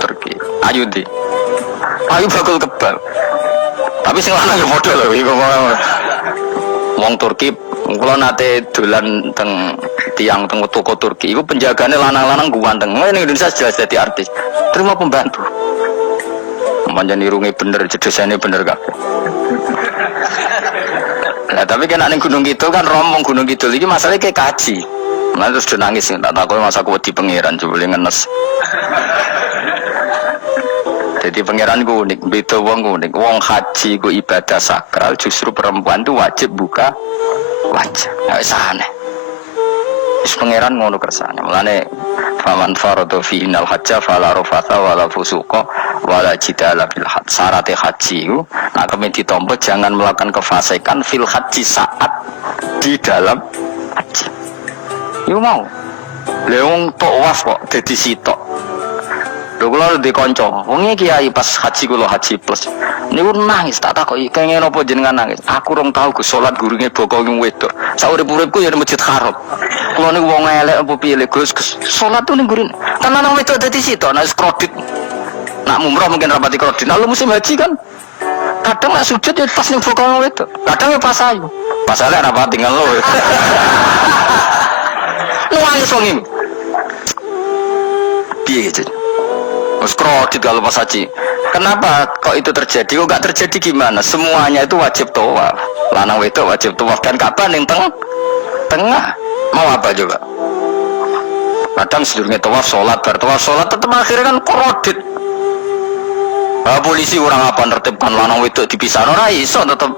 Turki. Ayo di. Ayo bakul kebab. Tapi sing lanang yo padha lho iku. Wong Turki kula nate dolan teng tiang teng toko Turki iku penjagane lanang-lanang guanteng. Ning Indonesia jelas dadi artis. Terima pembantu. Manjan irunge bener, jedosane bener kabeh. Nah, tapi kan ning Gunung Kidul kan rombong Gunung Kidul iki masalahnya kayak kaji. Nah terus dia nangis, tak takut masa aku di pangeran coba ngenes. Jadi pangeran gue unik, beda wong unik. Wong haji gue ibadah sakral, justru perempuan itu wajib buka wajah. Nggak aneh. Terus pangeran ngono kersane. Mulane faman faradu fi innal hajja fala rafatha wala fusuqa wala jidala fil hajj. Syarat haji itu nak kemen ditampa jangan melakukan kefasikan fil haji saat di dalam haji. Yo mau. Leung tawaf kok dadi sitok. Lho kula di kanca, wong iki kiai pas haji kula haji plus. Niku nangis tak takoki, kenging napa jenengan nangis? Aku rong tau Gus salat gurunge boko wong wedok. Saurip-uripku ya di Masjid Haram. Kula niku wong elek apa piye Gus? Salat tuh ning gurine. Tenan wong wedok dadi sitok nek kredit. Nak umrah mungkin rapati kredit. Lalu musim haji kan kadang nak sujud ya pas ning boko wong wedok. Kadang ya pas ayu. Pas elek rapati tinggal lho. Nangis wong iki. Piye gitu? Terus kredit kalau pas haji. Kenapa kok itu terjadi? Kok gak terjadi gimana? Semuanya itu wajib tawaf. Lanang wedok wajib tawaf dan Ka'bah ning tengah. Mau apa juga? Kadang sedurunge tawaf salat, bar tawaf salat tetep akhirnya kan kredit. Bah polisi orang apa nertibkan lanang wedok dipisah ora iso tetep.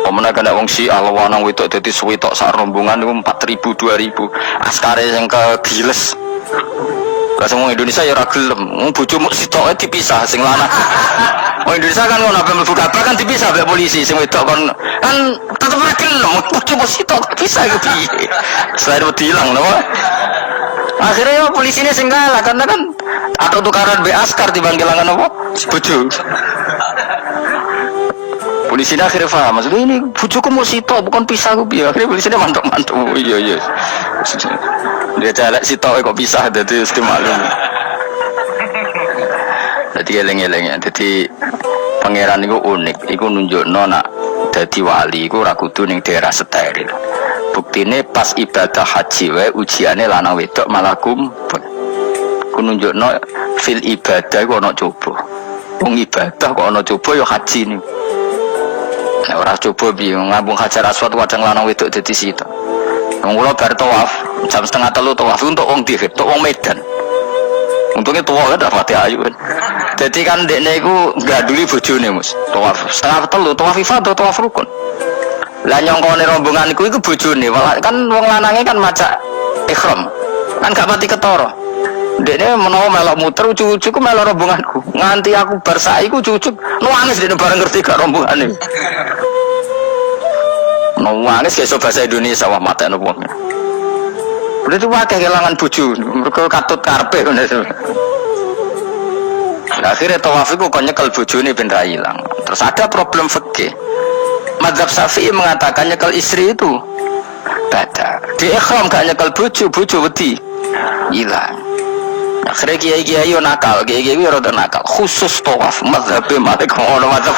Pemenang kena wong Syiah lanang wedok dadi suwi tok sak rombongan niku 4.000 2.000. Askare sing kegiles. Lah semua Indonesia ya ora gelem. Bojomu sitoke dipisah sing lanang. Wong Indonesia kan ngono apa mlebu Ka'bah kan dipisah mbek polisi sing wedok kan tetep ora gelem. Bojomu sitok dipisah iku piye? Selain diilang lho. Akhirnya ya polisinya sing kalah karena kan atau tukaran be askar dibangkilangan apa? Bojo. Polisinya akhirnya paham, maksudnya ini bojoku mau sitok bukan pisah ku piye. Akhirnya polisinya mantuk-mantuk. Oh, iya. Dia celek sitok kok pisah dadi mesti maklum. Dadi eleng-eleng ya. Dadi pangeran iku unik, iku nunjukno nak dadi wali iku ora kudu ning daerah steril. Buktine pas ibadah haji wae ujiane lanang wedok malah kumpul. Ku nunjukno fil ibadah kok ana coba. Wong ibadah kok ana coba ya haji niku. Nek ora coba piye ngambung Hajar Aswad kadang lanang wedok dadi sita. Wong kula bar tawaf jam 2:30 tawaf untuk wong Dirib, untuk wong Medan. Untungnya tua kan dapat ayu kan. Jadi kan dekne iku ganduli bojone Mus. Tawaf 2:30 tawaf ifadah tawaf rukun. Lah nyongkone rombongan iku bojone, kan wong lanange kan maca ihram. Kan gak pati ketara. Dekne menawa melok muter ujug-ujug ku melok rombonganku. Nganti aku bar saiki ku ujug nangis dekne bareng ngerti gak rombongane. Nangis iso bahasa Indonesia wah matekno wong. Berarti wae kehilangan bojo, mergo katut karepe ngono. Akhirnya tawaf iku kon nyekel bojone ben ra ilang. Terus ada problem fikih. Mazhab Syafi'i mengatakan nyekel istri itu batal. Di ihram gak nyekel bojo wedi ilang. Akhirnya kiai-kiai yo nakal, kiai-kiai yo rada nakal. Khusus tawaf mazhab Malik ono mazhab.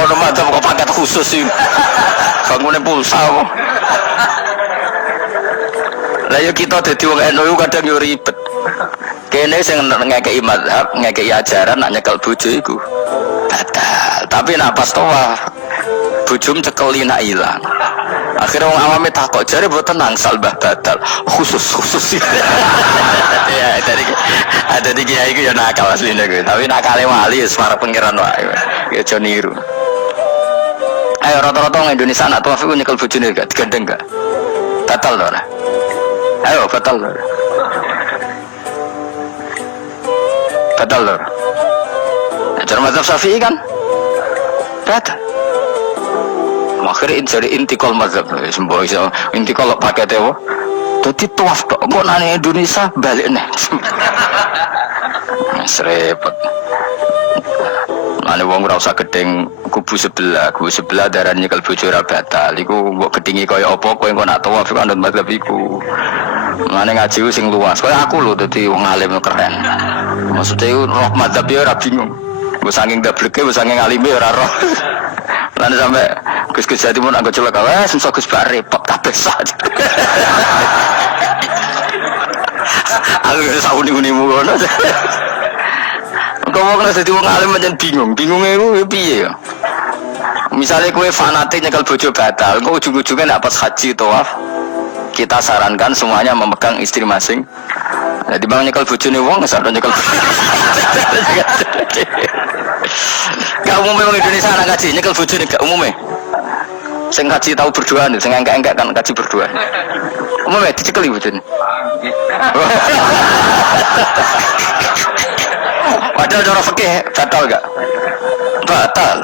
Ono mazhab kok paket khusus iki. Bangune pulsa kok. Lah yo kita dadi wong NU kadang yo ribet. Kene sing ngekeki mazhab, ngekeki ajaran nak nyekel bojo iku batal. Tapi nak pas tawaf bojom cekeli nak ilang. Akhirnya wong awame takok jare mboten nangsal mbah batal. Khusus. Ya ada di kiai iku ya nakal asline kuwi. Tapi nakale wali wis marang pengiran wae. Ya aja niru. Ayo rata-rata wong Indonesia nak tawaf iku nyekel bojone gak digandeng gak? Batal lho ora? Ayo batal lho. Batal lho. Cara mazhab Syafi'i kan batal. Akhirnya jadi intikal mazhab, semboh iso intikal pakai tewo. Jadi tawaf kok nanya Indonesia balik nih. Serempet. Mana wong ora usah gedeng kubu sebelah darahnya kalau bocor batal. Iku mbok gedingi kaya apa kowe engko nak tawaf kan mazhab iku. Mana ngaji sing luas. Kaya aku lho dadi wong alim keren. Maksudnya roh mazhab ya ora bingung. Mbok saking dableke, mbok saking alime ora roh. Lan sampe Gus Jati pun anggo celaka wes susah Gus bar repot kabeh saja. Aku wis sauni-unimu ngono. Kok wong dadi wong alim pancen bingunge iku piye ya? Misale kowe fanatik nyekel bojo batal, kok ujug-ujuge nek pas haji tawaf kita sarankan semuanya memegang istri masing. Jadi bang nyekel bojone wong sadar nyekel. Gak umumnya orang Indonesia anak kaji nyekel bojone gak umumnya. Sing kaji tahu berdua nih, sing enggak kan kaji berdua. Umumnya dicekeli bojone. Padahal cara fikih batal gak? Batal.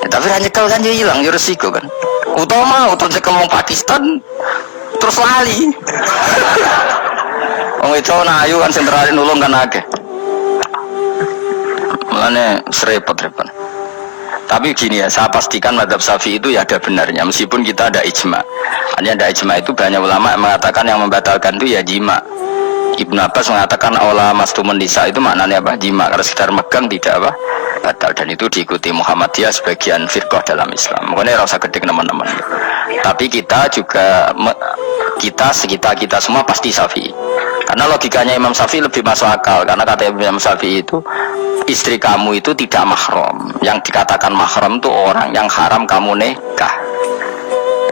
Ya, tapi nyekel kan dia hilang, ya resiko kan. Utama nyekel wong Pakistan terus lali. Wong itu ayu kan sentralin nulung kan akeh. Mulane serepot-repot. Tapi gini ya, saya pastikan mazhab Syafi'i itu ya ada benarnya meskipun kita ada ijma. Hanya ada ijma itu banyak ulama yang mengatakan yang membatalkan itu ya jima. Ibnu Abbas mengatakan aula mastumun nisa itu maknanya apa? Jima. Kalau sekedar megang tidak apa? Batal, dan itu diikuti Muhammadiyah sebagian firqah dalam Islam. Makanya rasa gede teman-teman. Tapi kita juga kita semua pasti Syafi'i. Karena logikanya Imam Syafi'i lebih masuk akal. Karena kata Imam Syafi'i itu istri kamu itu tidak mahram. Yang dikatakan mahram itu orang yang haram kamu nikah.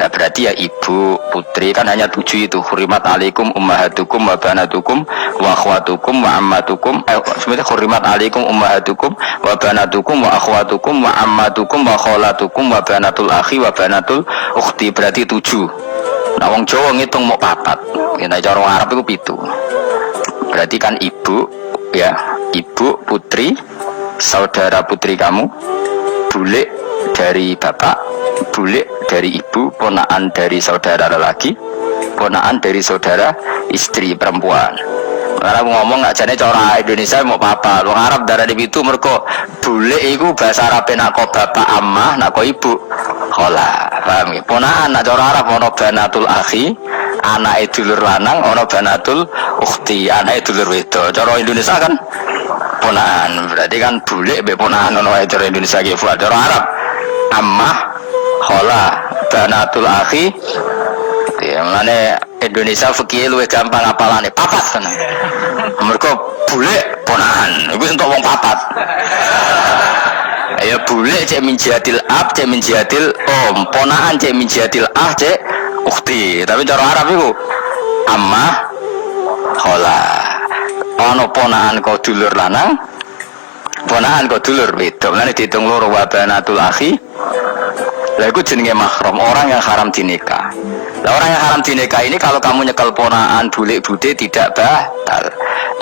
Ya, berarti ya ibu, putri kan hanya 7 itu. Hurimat alaikum ummahatukum wa banatukum wa akhwatukum wa ammatukum. Sebenarnya hurimat alaikum ummahatukum wa banatukum wa akhwatukum wa ammatukum wa kholatukum wa banatul akhi wa banatul ukhti. Berarti 7. Nah wong Jawa ngitung mau 4. Kita cara Arab itu 7. Berarti kan ibu, ya ibu, putri, saudara putri kamu, bule dari bapak, bule dari ibu, ponaan dari saudara lelaki, ponaan dari saudara istri perempuan. Karena aku ngomong ngajane cara Indonesia mau apa? Wong Arab darah di itu mergo bule iku bahasa Arab nak kok bapak ammah, nak kok ibu khola. Paham ya? Ponaan nak cara Arab ono banatul akhi, anake dulur lanang, ono banatul ukhti, anake dulur wedok. Cara Indonesia kan ponaan. Berarti kan bule mbek ponaan ono wae cara Indonesia ki cara Arab ammah khola banatul akhi. Ya, makanya Indonesia fikih luwih gampang apalane papat kan. Mergo bule ponakan, iku entuk wong papat. Ya bule cek min jihadil ab, cek min jihadil om, ponakan cek min jihadil ah, cek ukhti. Tapi cara Arab iku amma khola. Ana ponakan kok dulur lanang, ponakan kok dulur wedok. Lan diitung loro wa banatul akhi. Lah itu jenenge mahram, orang yang haram dinikah. Lah orang yang haram dinikah ini kalau kamu nyekel ponaan, bulik bude tidak batal.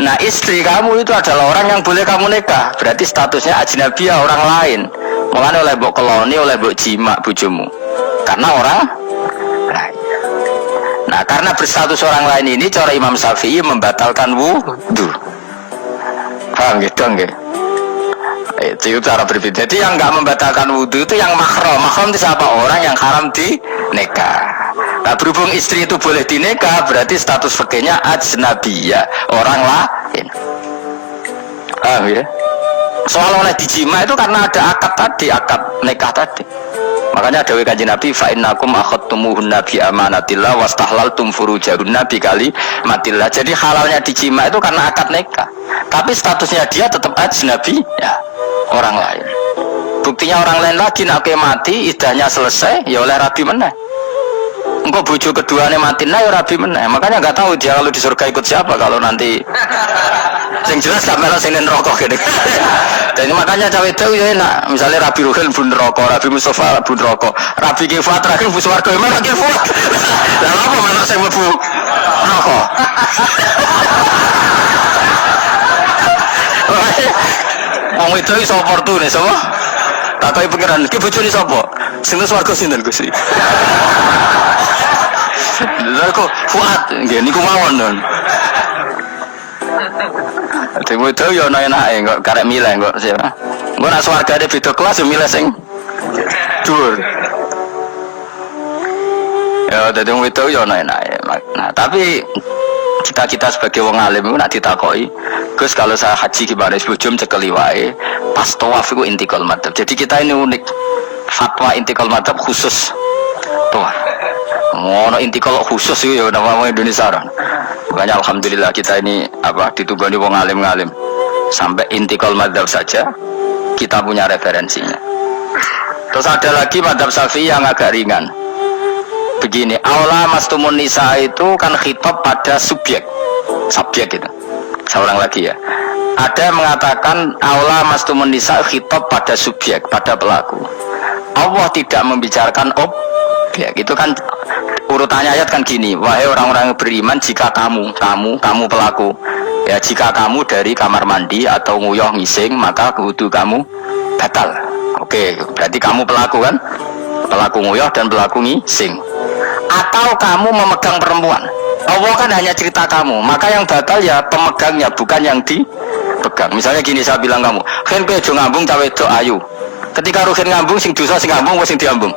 Nah istri kamu itu adalah orang yang boleh kamu nikah. Berarti statusnya ajnabiyah, orang lain. Makanya oleh mbok keloni, oleh mbok jima bojomu. Karena orang lain. Nah karena berstatus orang lain ini cara Imam Syafi'i membatalkan wudu. Paham gitu enggak? Itu cara berbeda. Jadi yang nggak membatalkan wudhu itu yang mahram. Mahram itu siapa? Orang yang haram dinikah. Nah berhubung istri itu boleh dinikah, berarti status fikihnya ajnabiyah, orang lain. Ya. Soal oleh dijima itu karena ada akad tadi, akad nikah tadi. Makanya dawuh Kanjeng Nabi, fa innakum akhadtumuhunna bi amanatillah wastahlaltum furujahunna bi kalimatillah. Jadi halalnya dijima itu karena akad nikah. Tapi statusnya dia tetap ajnabi, ya, orang lain. Buktinya orang lain lagi nak mati, idahnya selesai, ya oleh rabi meneh. Engkau bojo keduanya mati, nah ya rabi meneh. Makanya nggak tahu dia kalau di surga ikut siapa kalau nanti. Yang jelas gak malah sing neraka gini. Dan makanya cawe itu ya enak. Misalnya Rabi Ruhil bun neraka, Rabi Mustafa bun neraka, Rabi Kifat terakhir bun swarga. Emang lagi Kifat. Lah apa malah sing mlebu neraka? Wong itu iso oportune sapa? Takoki pengiran, ki bojone sapa? Sing swarga sinten Gusti? Lha kok Fuad nggih niku mawon. Dewe itu ya enak-enake kok karek milih kok siapa. Engko nek swargane beda kelas ya milih sing dhuwur. Ya dadi wong itu ya enak-enake. Nah, tapi kita sebagai wong alim itu nak ditakoki, Gus kalau saya haji gimana sebujum cekeli wae pas tawaf itu intikal madhab. Jadi kita ini unik, fatwa intikal madhab khusus tawaf. Ngono intikal khusus itu ya nama Indonesia orang. Makanya alhamdulillah kita ini ditugani wong alim-alim sampai intikal madhab saja kita punya referensinya. Terus ada lagi madhab Syafi'i yang agak ringan. Begini, aula mastumun nisa itu kan khitab pada subjek itu. Seorang lagi ya. Ada yang mengatakan aula mastumun nisa khitab pada subjek, pada pelaku. Allah tidak membicarakan objek. Itu kan urutannya ayat kan gini, wahai orang-orang yang beriman, jika kamu pelaku, ya jika kamu dari kamar mandi atau nguyuh ngising, maka wudu kamu batal. Oke, berarti kamu pelaku kan? Pelaku nguyuh dan pelaku ngising. Atau kamu memegang perempuan, Allah kan hanya cerita kamu, maka yang batal ya pemegangnya, bukan yang dipegang. Misalnya gini, saya bilang kamu, "Ken kowe aja ngambung cawe do ayu." Ketika Ruhin ngambung, sing dosa sing ngambung, sing diambung.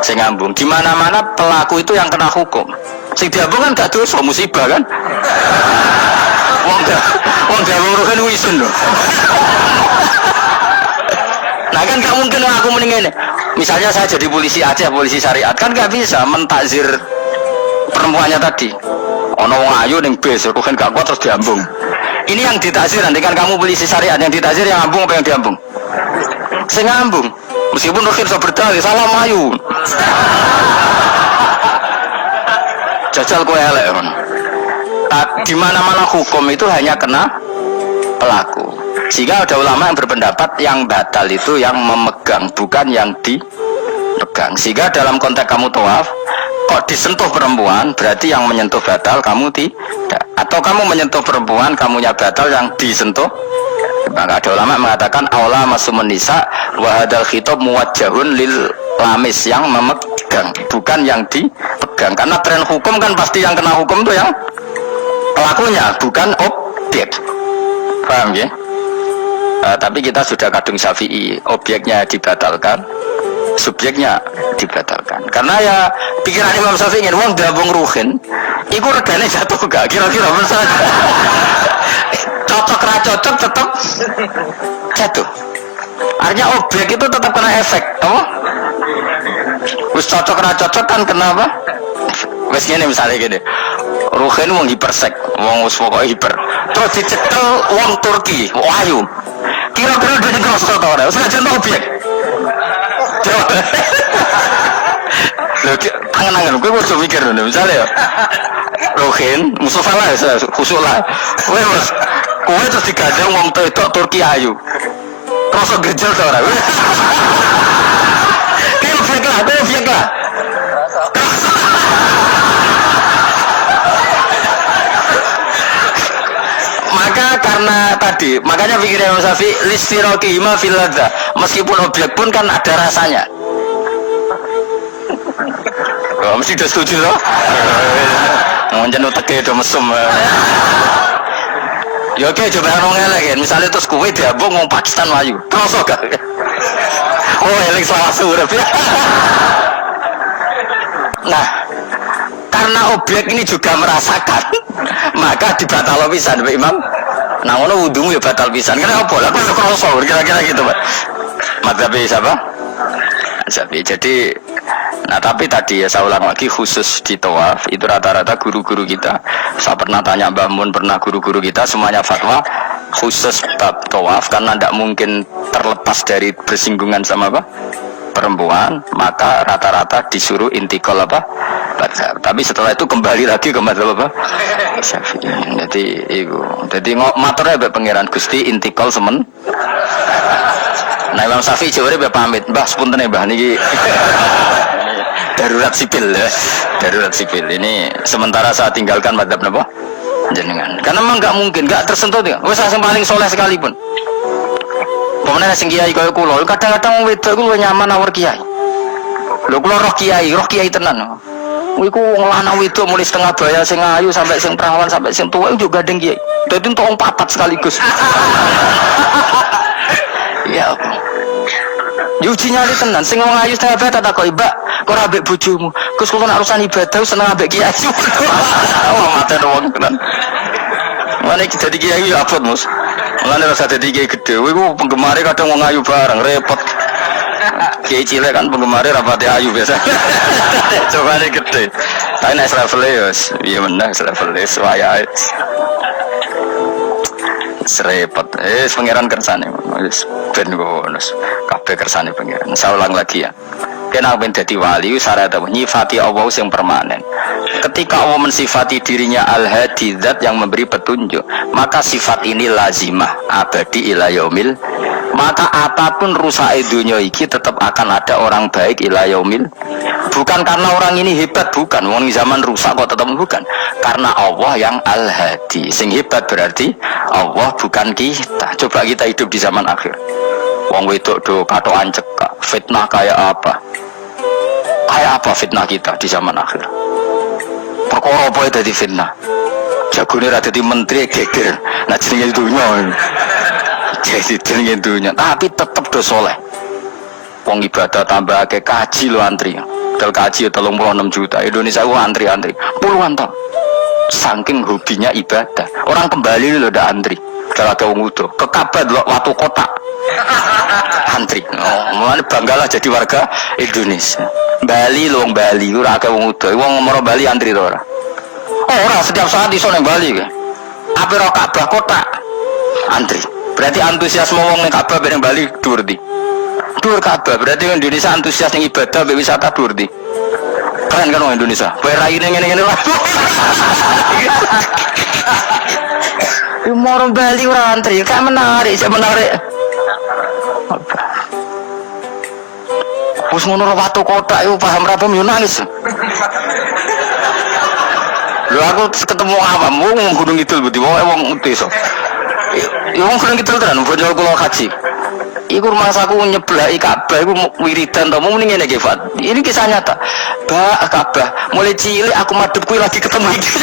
Sing ngambung. Di mana-mana pelaku itu yang kena hukum. Sing diambung kan gak dosa, musibah kan? Wong diambung Ruhin wisun lho. Nah kan gak mungkin aku mendingin. Misalnya saya jadi polisi Aceh, polisi syariat, kan gak bisa mentakzir perempuannya tadi. Ono wong ayu ning bis, kan gak kuat terus diambung. Ini yang ditakzir, nanti kan kamu polisi syariat, yang ditakzir yang ngambung apa yang diambung? Sing ngambung. Meskipun Ruhin bisa berdalih, salam ayu. Jajal kowe elek kan. Di mana-mana hukum itu hanya kena pelaku. Sehingga ada ulama yang berpendapat yang batal itu yang memegang, bukan yang dipegang. Sehingga dalam konteks kamu tawaf, kok disentuh perempuan, berarti yang menyentuh batal, kamu tidak. Atau kamu menyentuh perempuan, kamunya batal, yang disentuh. Maka ada ulama mengatakan aula masumun nisa wa hadzal khitab muwajjahun lil lamis, yang memegang, bukan yang dipegang. Karena tren hukum kan pasti yang kena hukum itu yang pelakunya, bukan objek. Paham ya? Tapi kita sudah kadung Syafi'i, objeknya dibatalkan, subjeknya dibatalkan. Karena ya pikiran Imam Syafi'i ingin wong diambung Ruhin, iku regane jatuh gak? Kira-kira misalnya cocok ra cocok tetap jatuh. Artinya objek itu tetap kena efek, apa? Wis cocok ra cocok kan kena apa? Wes ngene misale gini. Ruhin wong hipersek, wong wis pokoke hiper. Terus dicekel wong Turki, ayu. Kira-kira dene kroso ta ora? Wis aja objek. Lho, angen-angen kowe wis mikir ngono misale ya. Ruhin, Mustafa lah, khusus lah. Kowe terus digandeng wong wedok Turki ayu. Kroso gejel ta ora? Kowe lah. Maka karena tadi, makanya pikirnya Mas Safi listirokihima filadha, meskipun objek pun kan ada rasanya. Oh, mesti udah setuju loh. Ngonjen uteke udah mesum. Ya oke, coba ngomongnya lagi. Misalnya terus kue diambung ngomong Pakistan Melayu, terus gak? Oh, eling salah surep ya. Nah, karena objek ini juga merasakan, maka dibatal pisan Pak Imam. Nah, ngono wudumu ya batal pisan. Kenapa? Lah kok kroso kira-kira gitu, Pak. Madzhab siapa? Syafi'i. Jadi nah tapi tadi ya saya ulang lagi khusus di tawaf itu rata-rata guru-guru kita. Saya pernah tanya Mbah Mun, pernah guru-guru kita semuanya fatwa khusus bab tawaf karena tidak mungkin terlepas dari bersinggungan sama apa? Perempuan, maka rata-rata disuruh intikal apa? Madzhab. Tapi setelah itu kembali lagi ke madzhab apa? Syafi'i. Jadi maturnya mbek pangeran Gusti intikal semen. Nah Imam Syafi'i jare mbek pamit, Mbah sepunten Mbah niki darurat sipil ya. Darurat sipil ini sementara saya tinggalkan madzhab napa? Jenengan. Karena memang enggak mungkin, enggak tersentuh ya. Wis sing paling soleh sekalipun. Pemene sing kiai kaya kula, kadang-kadang wong wedok iku luwih nyaman awur kiai. Lho kula roh kiai tenan. Iku wong lanang wedok mulai setengah baya sing ayu sampai sing perawan sampai sing tuwa iku juga gandeng kiai. Dadi entuk wong papat sekaligus. Ya. Yuji nyali tenan, sing wong ayu setengah baya tak koki, Mbak, kok ora ambek bojomu? Gus kula nek urusan ibadah seneng ambek kiai. Wah, mate wong tenan. Mana kita dadi kiai ya abot, Mus. Mulane rasa dadi kiai gede. Kowe ku penggemare kadang wong ayu bareng, repot. Kiai cilik kan penggemare rapate ayu biasa. Coba nek gede. Tapi nek level ya, iya meneh level wayahe. Serepot, pangeran kersane, ben bonus, kabeh kersane pangeran. Saya ulang lagi ya, kena ben dadi wali, syarat apa? Nyifati Allah yang permanen. Ketika Allah mensifati dirinya al-hadi, zat yang memberi petunjuk, maka sifat ini lazimah, abadi ila yaumil. Maka apapun rusak dunia iki tetap akan ada orang baik ila yaumil. Bukan karena orang ini hebat, bukan. Wong zaman rusak kok tetap bukan. Karena Allah yang al-hadi. Sing hebat berarti Allah bukan kita. Coba kita hidup di zaman akhir. Wong wedok do katokan cekak, fitnah kayak apa? Kayak apa fitnah kita di zaman akhir? Perkara apa dadi fitnah? Jagone ra dadi menteri geger. Nah jenenge dunya. Jadi jenenge dunya, tapi tetep do soleh. Wong ibadah tambah akeh kaji lo antri. Dal kaji 36 juta. Indonesia ku antri-antri puluhan tahun. Saking hobinya ibadah. Orang kembali lho ndak antri. Kalau ada wong udo, ke Ka'bah delok watu kotak. Antri. Oh, mulane banggalah jadi warga Indonesia. Bali lho, wong Bali ora akeh wong udo. Wong ngomong Bali antri to ora? Ora, setiap saat iso nang Bali kowe. Ape ro Ka'bah kotak. Antri. Berarti antusiasme wong ning Ka'bah bareng Bali dhuwur ndi? Dhuwur Ka'bah. Berarti Indonesia antusias ning ibadah mbek wisata dhuwur ndi? Keren kan wong Indonesia. Kowe raine ngene-ngene lah. Moro Bali ora antri, gak menarik, gak menarik. Wis ngono watu kotak iku paham ra paham yo nangis. Lho aku ketemu awam wong Gunung Kidul budi wong desa. Ya wong Gunung Kidul tenan bojo kula haji. Iku rumah saku nyeblaki Ka'bah iku wiridan to mung ngene iki Fat. Ini kisah nyata. Ba Ka'bah mulai cilik aku madhep kuwi lagi ketemu iki.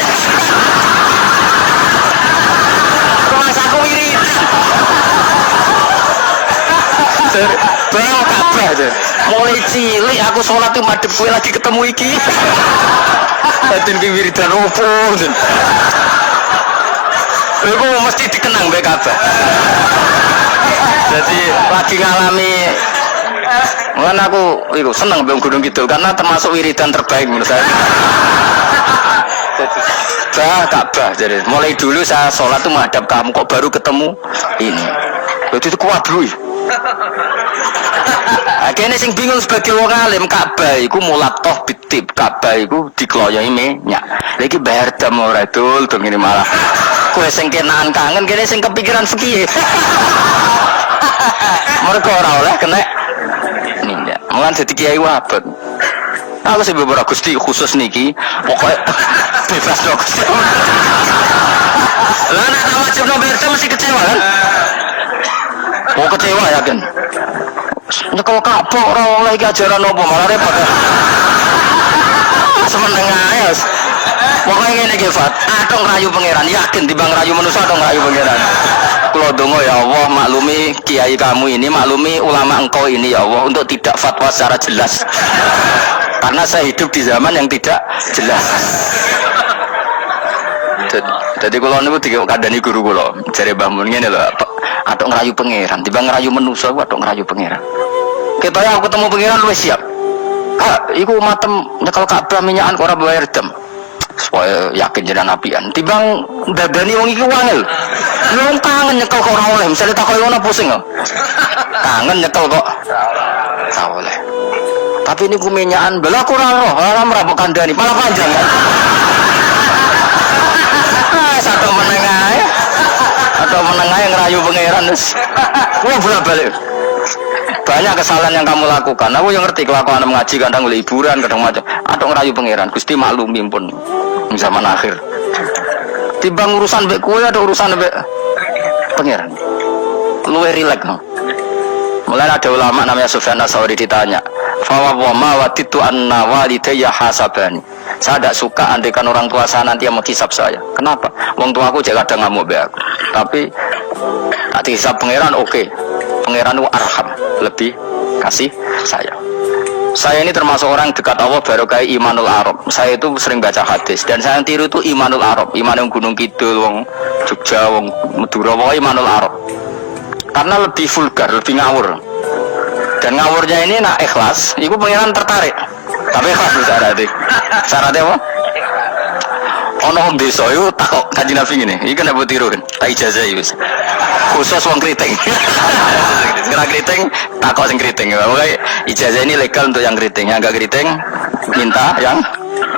Rumah saku wiridan. Ba Ka'bah aja. Mulai cilik aku sholat tuh madhep kuwi lagi ketemu iki. Batin ki wiridan opo. Iku mesti dikenang mbek Ka'bah. Jadi lagi ngalami aku seneng Gunung Kidul karena termasuk wiridan terbaik menurut saya. Ka'bah jadi mulai dulu saya sholat tuh menghadap kamu kok baru ketemu ini. Jadi itu kuat dulu. Akhirnya sing bingung sebagai wong alim Ka'bah iku mulatoh bitib Ka'bah iku dikloyoi minyak. Lagi bayar dam ora dul dong ini malah. Kowe sing kenaan kangen kene sing kepikiran fikih. Mergo ora oleh kena minyak. Mulan dadi kiai wabet. Aku sih beberapa Gusti khusus niki pokoknya bebas dong Gusti. Lah nek wajib no bayar mesti kecewa kan? Mau kecewa yakin. Nyekel Ka'bah ora oleh iki ajaran apa malah repot. Semeneng ae. Pokoke ngene iki Fat, atok ngerayu pangeran yakin timbang ngerayu manusa atok ngerayu pangeran. Kula donga ya Allah maklumi kiai kamu ini, maklumi ulama engkau ini ya Allah untuk tidak fatwa secara jelas. Karena saya hidup di zaman yang tidak jelas. Jadi kalau niku dikandani guru kula, jare Mbah Mun ngene lho, atok ngerayu pangeran, timbang ngerayu manusa atok ngerayu pangeran. Ketaya aku ketemu pangeran wis siap. Iku matem nyekel Ka'bah minyakan ora bayar dam. Supaya yakin jenengan apian. Timbang dadani wong iki wangel. Lu kangen nyekel kok ora oleh, misale takoki ngono pusing kok. Kangen nyekel kok. Ora oleh. Tapi ini ku minyakan bela aku ora roh, ora merabuk kandhani, malah panjang kan. Satu menengah ya. Atau menengah yang ngerayu pangeran wis. Kuwi bolak-balik. Banyak kesalahan yang kamu lakukan. Aku yang ngerti kelakuan mengaji kadang oleh hiburan, kadang macam. Atau ngerayu pangeran. Gusti maklumi pun zaman akhir. Timbang urusan mbek kowe ada urusan mbek pangeran. Luwe rileks. Mulai ada ulama namanya Sufyan Ats-Tsauri ditanya, "Fa wa ma waditu anna walidayya hasabani." Saya tidak suka andaikan orang tua saya nanti yang menghisap saya. Kenapa? Wong tua aku juga kadang ngamuk be aku. Tapi tak hisap pangeran oke. Pangeran itu arham, lebih kasih saya. Saya ini termasuk orang dekat Allah barokah Imanul Arab. Saya itu sering baca hadis dan saya yang tiru itu Imanul Arab. Iman yang Gunung Kidul, wong Jogja, wong Madura, pokoknya Imanul Arab. Karena lebih vulgar, lebih ngawur. Dan ngawurnya ini nak ikhlas, itu pangeran tertarik. Tapi ikhlas syaratnya. Syaratnya apa? Ono wong desa itu takok Kanjeng Nabi ngene. Iki kena mbok tiru kan. Tak ijazah iki wis. Khusus wong kriting. Kira kriting takok sing kriting. Pokoke ijazah ini legal untuk yang kriting. Yang enggak kriting minta yang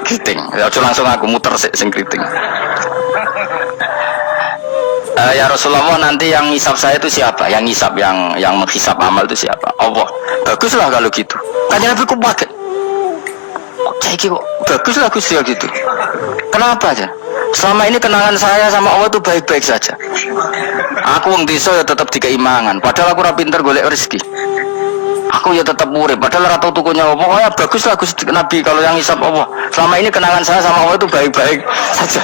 kriting. Ya langsung aku muter sing kriting. Ya Rasulullah nanti yang ngisap saya itu siapa? Yang ngisap yang menghisap amal itu siapa? Allah. Baguslah kalau gitu. Kanjeng Nabi ku pakai. Kayak kok baguslah Gusti gitu. Kenapa aja? Selama ini kenangan saya sama Allah itu baik-baik saja. Aku wong desa ya tetap dikeimangan. Padahal aku ora pinter golek rezeki. Aku ya tetap murid. Padahal ora tau tukunya apa. Oh ya baguslah Gusti Nabi kalau yang hisap Allah. Selama ini kenangan saya sama Allah itu baik-baik saja.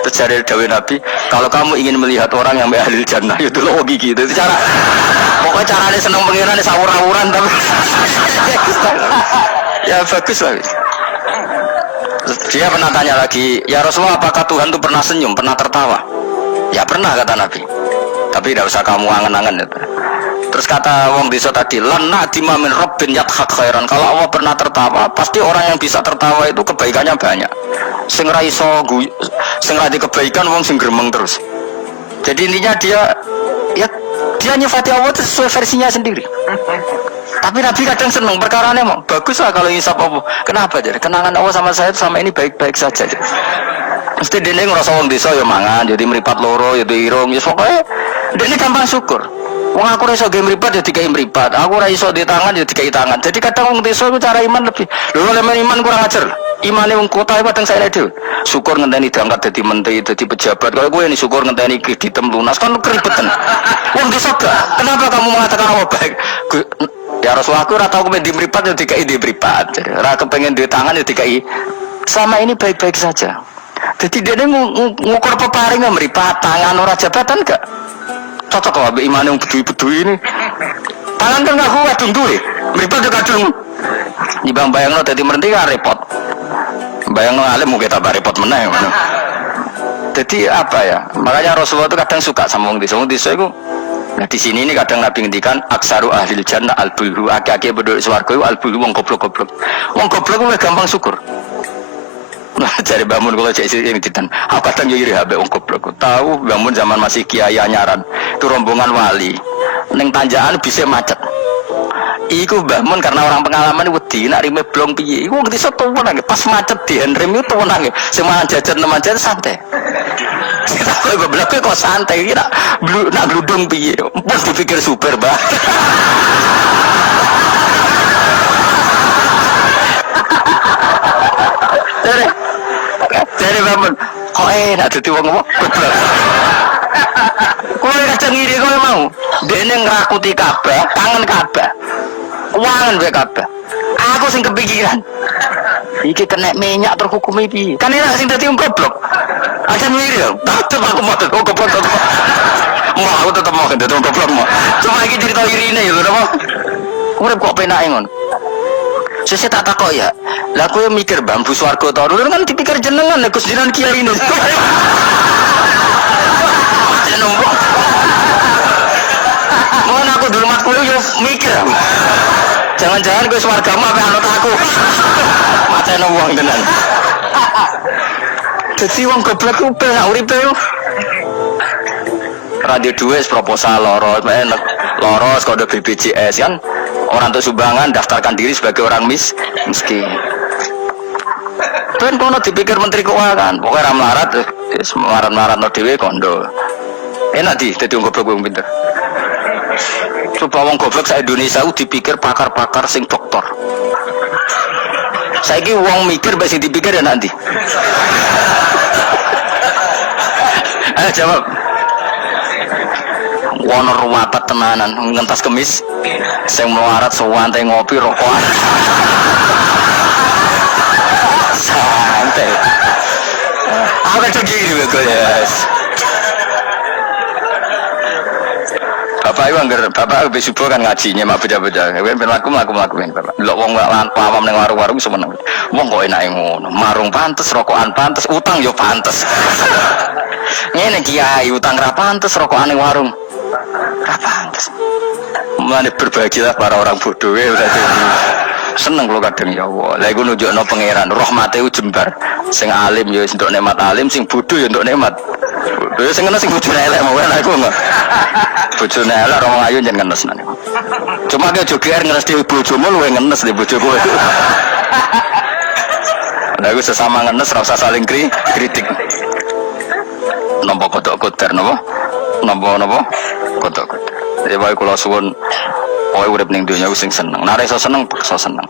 Terjadi dawuh Nabi, kalau kamu ingin melihat orang yang ahli jannah itu lo gigi itu cara. Pokoknya caranya seneng pengiran sawur-awuran tapi. Ya bagus lah. Dia pernah tanya lagi, ya Rasulullah apakah Tuhan itu pernah senyum, pernah tertawa? Ya pernah kata Nabi. Tapi tidak usah kamu angen-angen. Terus kata wong desa tadi, lana dimamin Rabbin yathak khairan. Kalau Allah pernah tertawa, pasti orang yang bisa tertawa itu kebaikannya banyak. Sing ra iso sing ra kebaikan wong sing gremeng terus. Jadi intinya dia nyifati Allah itu sesuai versinya sendiri. Tapi Nabi kadang senang perkaranya mau bagus lah kalau ngisap Allah. Kenapa jadi kenangan Allah sama saya sama ini baik-baik saja. Mesti dene ngrasa wong desa ya mangan, jadi mripat loro, ya irung, ya pokoknya dene gampang syukur. Wong aku ora iso ge mripat ya dikai mripat. Aku ora iso di tangan ya dikai tangan. Jadi kadang wong desa itu cara iman lebih. Lho lek iman kurang ajar. Imane wong kota kadang saya dhewe. Syukur ngenteni diangkat dadi menteri, dadi pejabat. Kalau kowe ini syukur ngenteni kreditem lunas kan keribetan. Wong desa gak. Kenapa kamu mengatakan Allah baik? Ya Rasulullah aku ora tau kepen di mripat ya dikai di mripat. Jadi ora kepengen di tangan ya dikai. Sama ini baik-baik saja. Jadi dia ngukur peparing mripat tangan ora jabatan gak? Cocok kok ambek imane wong bedui-bedui ini. Tangan kan gak kuat duwe. Mripat yo kadung. Nyibang bayangno dadi menteri kan repot. Bayangno alim mung tambah repot meneh ngono. Jadi apa ya? Makanya Rasulullah itu kadang suka sama wong desa. Wong desa iku nah di sini ini kadang Nabi ngendikan aksaru ahlil jannah al-bulhu, akeh-akeh penduduk swarga iku al-bulhu wong goblok-goblok. Wong goblok kuwi gampang syukur. Nah, cari bangun kalau cek ini ditan. Aku kadang yo iri habe wong goblok. Tahu bangun zaman masih kiai anyaran. Itu rombongan wali. Ning tanjakan bisa macet. Iku bangun karena orang pengalaman wedi nak rime blong piye. Iku ngerti soto nang pas macet di handrem itu nang. Semalan jajan teman jajan santai. Kita kok goblok kok santai kira nak gludung piye. Pas dipikir super, Mbak. Dari bangun, kok enak dadi wong apa? Goblok. Kowe kadang ngiri kowe mau. Dene ngrakuti kabeh, kangen kabeh. Wangen wae kabeh. Aku sing kepikiran. Iki kena minyak terhukumi piye? Kan enak sing dadi wong goblok. Ada ngiri, tetep aku mau tetep goblok. Mau aku tetep mau dadi wong goblok mau. Cuma iki cerita irine ya lho, apa? Urip kok penake ngono. Saya tak takok ya. Lah kowe mikir bambu swarga to. Dulu kan dipikir jenengan Gus Jinan kiai ini. Mohon aku dulu mat kulo yo mikir. Jangan-jangan kowe swargamu apa anut aku. Macene wong tenan. Dadi wong goblok ku penak uripe yo. Radio duwe proposal loro, enak. Loros kode BPJS kan. Orang tuh sumbangan daftarkan diri sebagai orang miskin. Kan kono dipikir Menteri Keuangan, pokoknya ram larat, marat-marat no dewe kondo. Enak di, jadi wong goblok wong pinter. Coba wong goblok sa Indonesia dipikir pakar-pakar sing doktor. Saiki wong mikir basi dipikir ya nanti. Ayo jawab. Wono ruwapat tenanan ngentas kemis sing melarat sewante ngopi rokokan santai apa tuh gini guys bapak itu anggar bapak lebih subuh kan ngajinya mah beda-beda berlaku melakuin bapak lo wong pawam neng warung-warung semenang wong kok enak ngono marung pantes rokokan pantes utang yo pantes ngene kiai utang ra pantes rokokan neng warung pantes. Mulane berbahagialah para orang bodoh ya udah jadi. Seneng kalau kadang ya Allah. Lah iku nunjukno pangeran rahmate jembar. Sing alim ya untuk nikmat alim, sing bodoh ya untuk nikmat. Bodoh sing ngene sing bojone elek mau enak iku enggak. Bojone elek ora ayu jan ngenes nang. Cuma ke joger ngenes di bojomu luwe ngenes di bojoku. Lah iku sesama ngenes ora usah saling kritik. Nampa kodok kotor napa? Napa? Kodok. Ya bae kula suwun kowe urip ning donya sing seneng. Nek iso seneng, paksa seneng.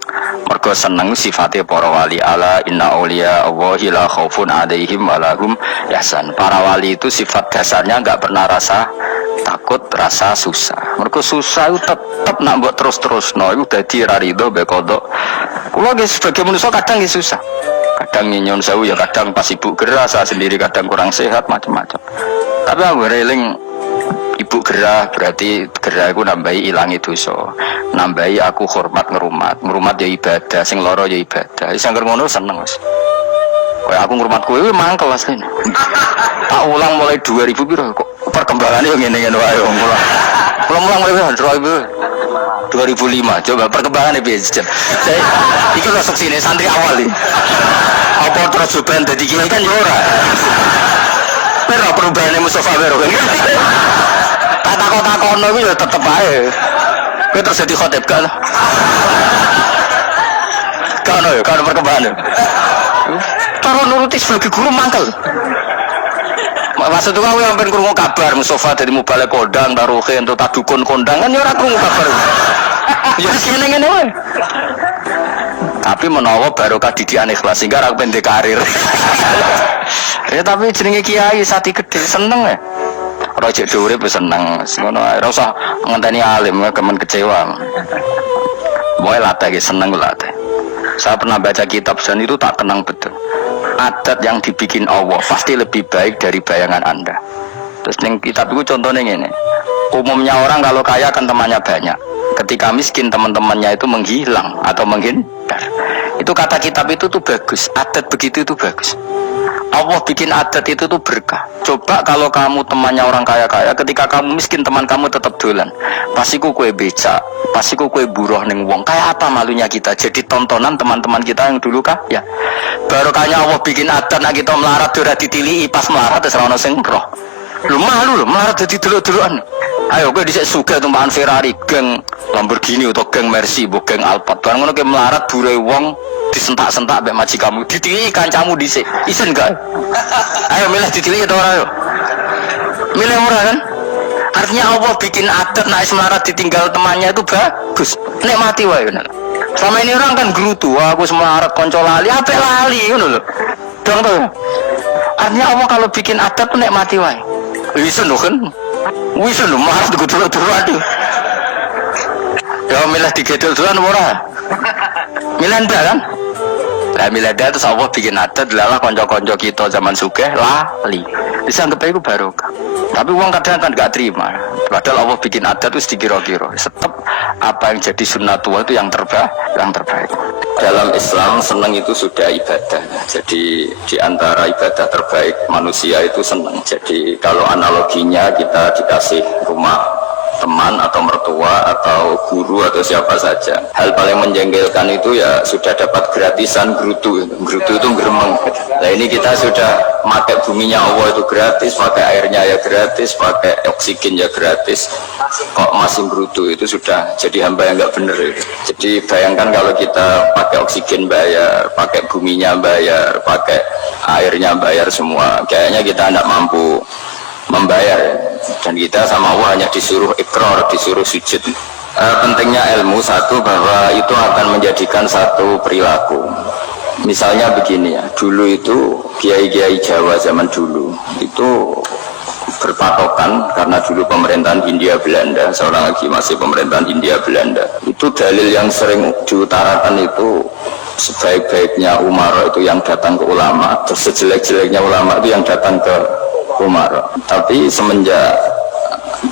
Mergo seneng sifate para wali ala inna auliya Allahi la khaufun 'alaihim wa lahum yahzan. Para wali itu sifat dasarnya enggak pernah rasa takut, rasa susah. Mergo susah itu tetep nak mbok terus-terusno iku dadi ra rido mbek kodok. Kula nggih sebagai manusia kadang nggih susah. Kadang nyun sewu ya kadang pas ibu gerah, saya sendiri kadang kurang sehat macam-macam. Tapi aku reling ibu gerah berarti gerah aku nambahi ilangi dosa, nambahi aku hormat ngerumat ya ibadah, sing loro ya ibadah. Sing ngono seneng Mas. Kayak aku ngrumat kowe mangkel asline. Tak ulang mulai 2000 piro kok perkembangannya yang ngene-ngene wae wong kula. Kula mulang mulai 2005 coba perkembangannya piye jen. Iki lho suksine santri awal iki. Apa terus ben dadi kiai kan yo ora. Pero perubahannya Mustafa Wero kan. Takon-takono iku ya tetep ae. Kowe terus dadi khotib kan. Kan perkembangan. Karo nuruti sebagai guru mangkel. Maksud aku yang pengen krungu kabar Mustafa dari Mubalek kondang, taruhe untuk tadukun kondang kan ya ora krungu kabar. Ya ngene-ngene wae. Tapi menawa barokah didikan ikhlas sehingga ra pendek karir. Ya tapi jenenge kiai sati gede seneng ya. Ora jek urip seneng. Ngono ae ora usah ngenteni alim kemen kecewa. Boy latih seneng latih. Saya pernah baca kitab dan itu tak tenang betul. Adat yang dibikin Allah pasti lebih baik dari bayangan Anda. Terus ning kitab itu contohnya gini. Umumnya orang kalau kaya kan temannya banyak. Ketika miskin teman-temannya itu menghilang atau menghindar. Itu kata kitab itu tuh bagus. Adat begitu itu bagus. Allah bikin adat itu tuh berkah. Coba kalau kamu temannya orang kaya-kaya, ketika kamu miskin teman kamu tetap dolan. Pasiku kue becak, pasiku kue buruh neng wong. Kayak apa malunya kita? Jadi tontonan teman-teman kita yang dulu kah? Ya. Barokahnya Allah bikin adat nak kita melarat ora ditilihi pas melarat terus ora ono sing roh. Lu malu lho melarat dadi delok-delokan. Ayo kowe dhisik sugih tumpakan Ferrari, geng Lamborghini atau geng Mercy, geng Alphard. Barang ngono ke melarat bure wong disentak-sentak mbek majikanmu, ditili kancamu dhisik. Isen gak? Ayo milih ditili atau ora yo? Milih ora kan? Artinya Allah bikin adat nek melarat ditinggal temannya itu bagus. Nikmati wae ngono. Selama ini orang kan gerutu, aku semarat konco lali, apik lali ngono lho. Dong to. Artinya Allah kalau bikin adat tuh nikmati wae. Isen lho kan? Isen lho melarat digedul-gedul aduh. Ya milih digedul dolan ora? Milih ndak kan? Lah milih ndak terus Allah bikin adat lalah konco-konco kita zaman sugih lali. Disanggep iku barokah. Tapi uang kadang kan gak terima. Padahal Allah bikin adat itu dikira-kira. Tetap apa yang jadi sunnatullah itu yang terbaik. Dalam Islam senang itu sudah ibadah. Jadi di antara ibadah terbaik manusia itu senang. Jadi kalau analoginya kita dikasih rumah teman atau mertua atau guru atau siapa saja, hal paling menjengkelkan itu ya sudah dapat gratisan gerutu itu geremeng. Nah ini kita sudah pakai buminya Allah itu gratis, pakai airnya ya gratis, pakai oksigen ya gratis, kok masih gerutu, itu sudah jadi hamba yang nggak bener itu. Jadi bayangkan kalau kita pakai oksigen bayar, pakai buminya bayar, pakai airnya bayar semua, kayaknya kita tidak mampu membayar, dan kita sama Allah hanya disuruh ikrar, disuruh sujud. Pentingnya ilmu satu, bahwa itu akan menjadikan satu perilaku. Misalnya begini ya, dulu itu kiai-kiai Jawa zaman dulu itu berpatokan karena dulu pemerintahan Hindia Belanda, seorang lagi masih pemerintahan Hindia Belanda. Itu dalil yang sering diutarakan itu sebaik-baiknya umara itu yang datang ke ulama, terus sejelek-jeleknya ulama itu yang datang ke Umar. Tapi semenjak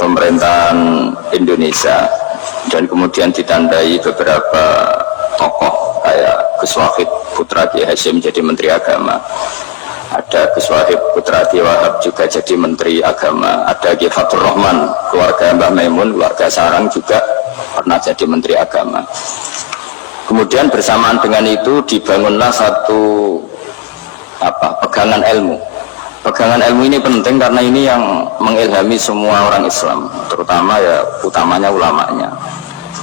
pemerintahan Indonesia dan kemudian ditandai beberapa tokoh kayak Gus Wahid putra Kiai Hasyim jadi Menteri Agama, ada Gus Wahid putra Kiai Wahab juga jadi Menteri Agama, ada Kiai Fatur Rahman keluarga Mbah Maimun, keluarga Sarang juga pernah jadi Menteri Agama. Kemudian bersamaan dengan itu dibangunlah satu pegangan ilmu. Pegangan ilmu ini penting karena ini yang mengilhami semua orang Islam, terutama ya utamanya ulamanya.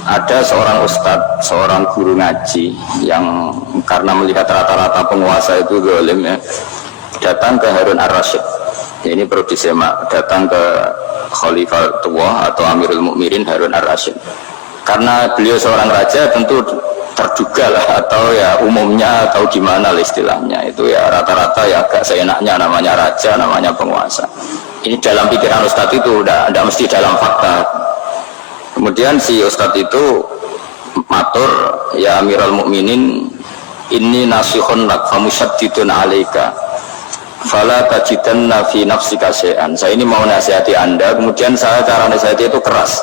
Ada seorang ustadz, seorang guru ngaji yang karena melihat rata-rata penguasa itu zalim ya, datang ke Harun ar-Rasyid. Ini perlu disemak, datang ke Khalifah Tua atau Amirul Mukminin Harun ar-Rasyid. Karena beliau seorang raja, tentu terduga lah, atau ya umumnya atau gimana lah istilahnya, itu ya rata-rata ya agak seenaknya, namanya raja, namanya penguasa. Ini dalam pikiran ustadz itu udah mesti dalam fakta. Kemudian si ustadz itu matur, ya Amirul Mukminin, inni nasihun lak famusyaddidun alaika fala tajidanna fi nafsika syai'an. Saya ini mau nasihati Anda, kemudian saya cara nasihati itu keras,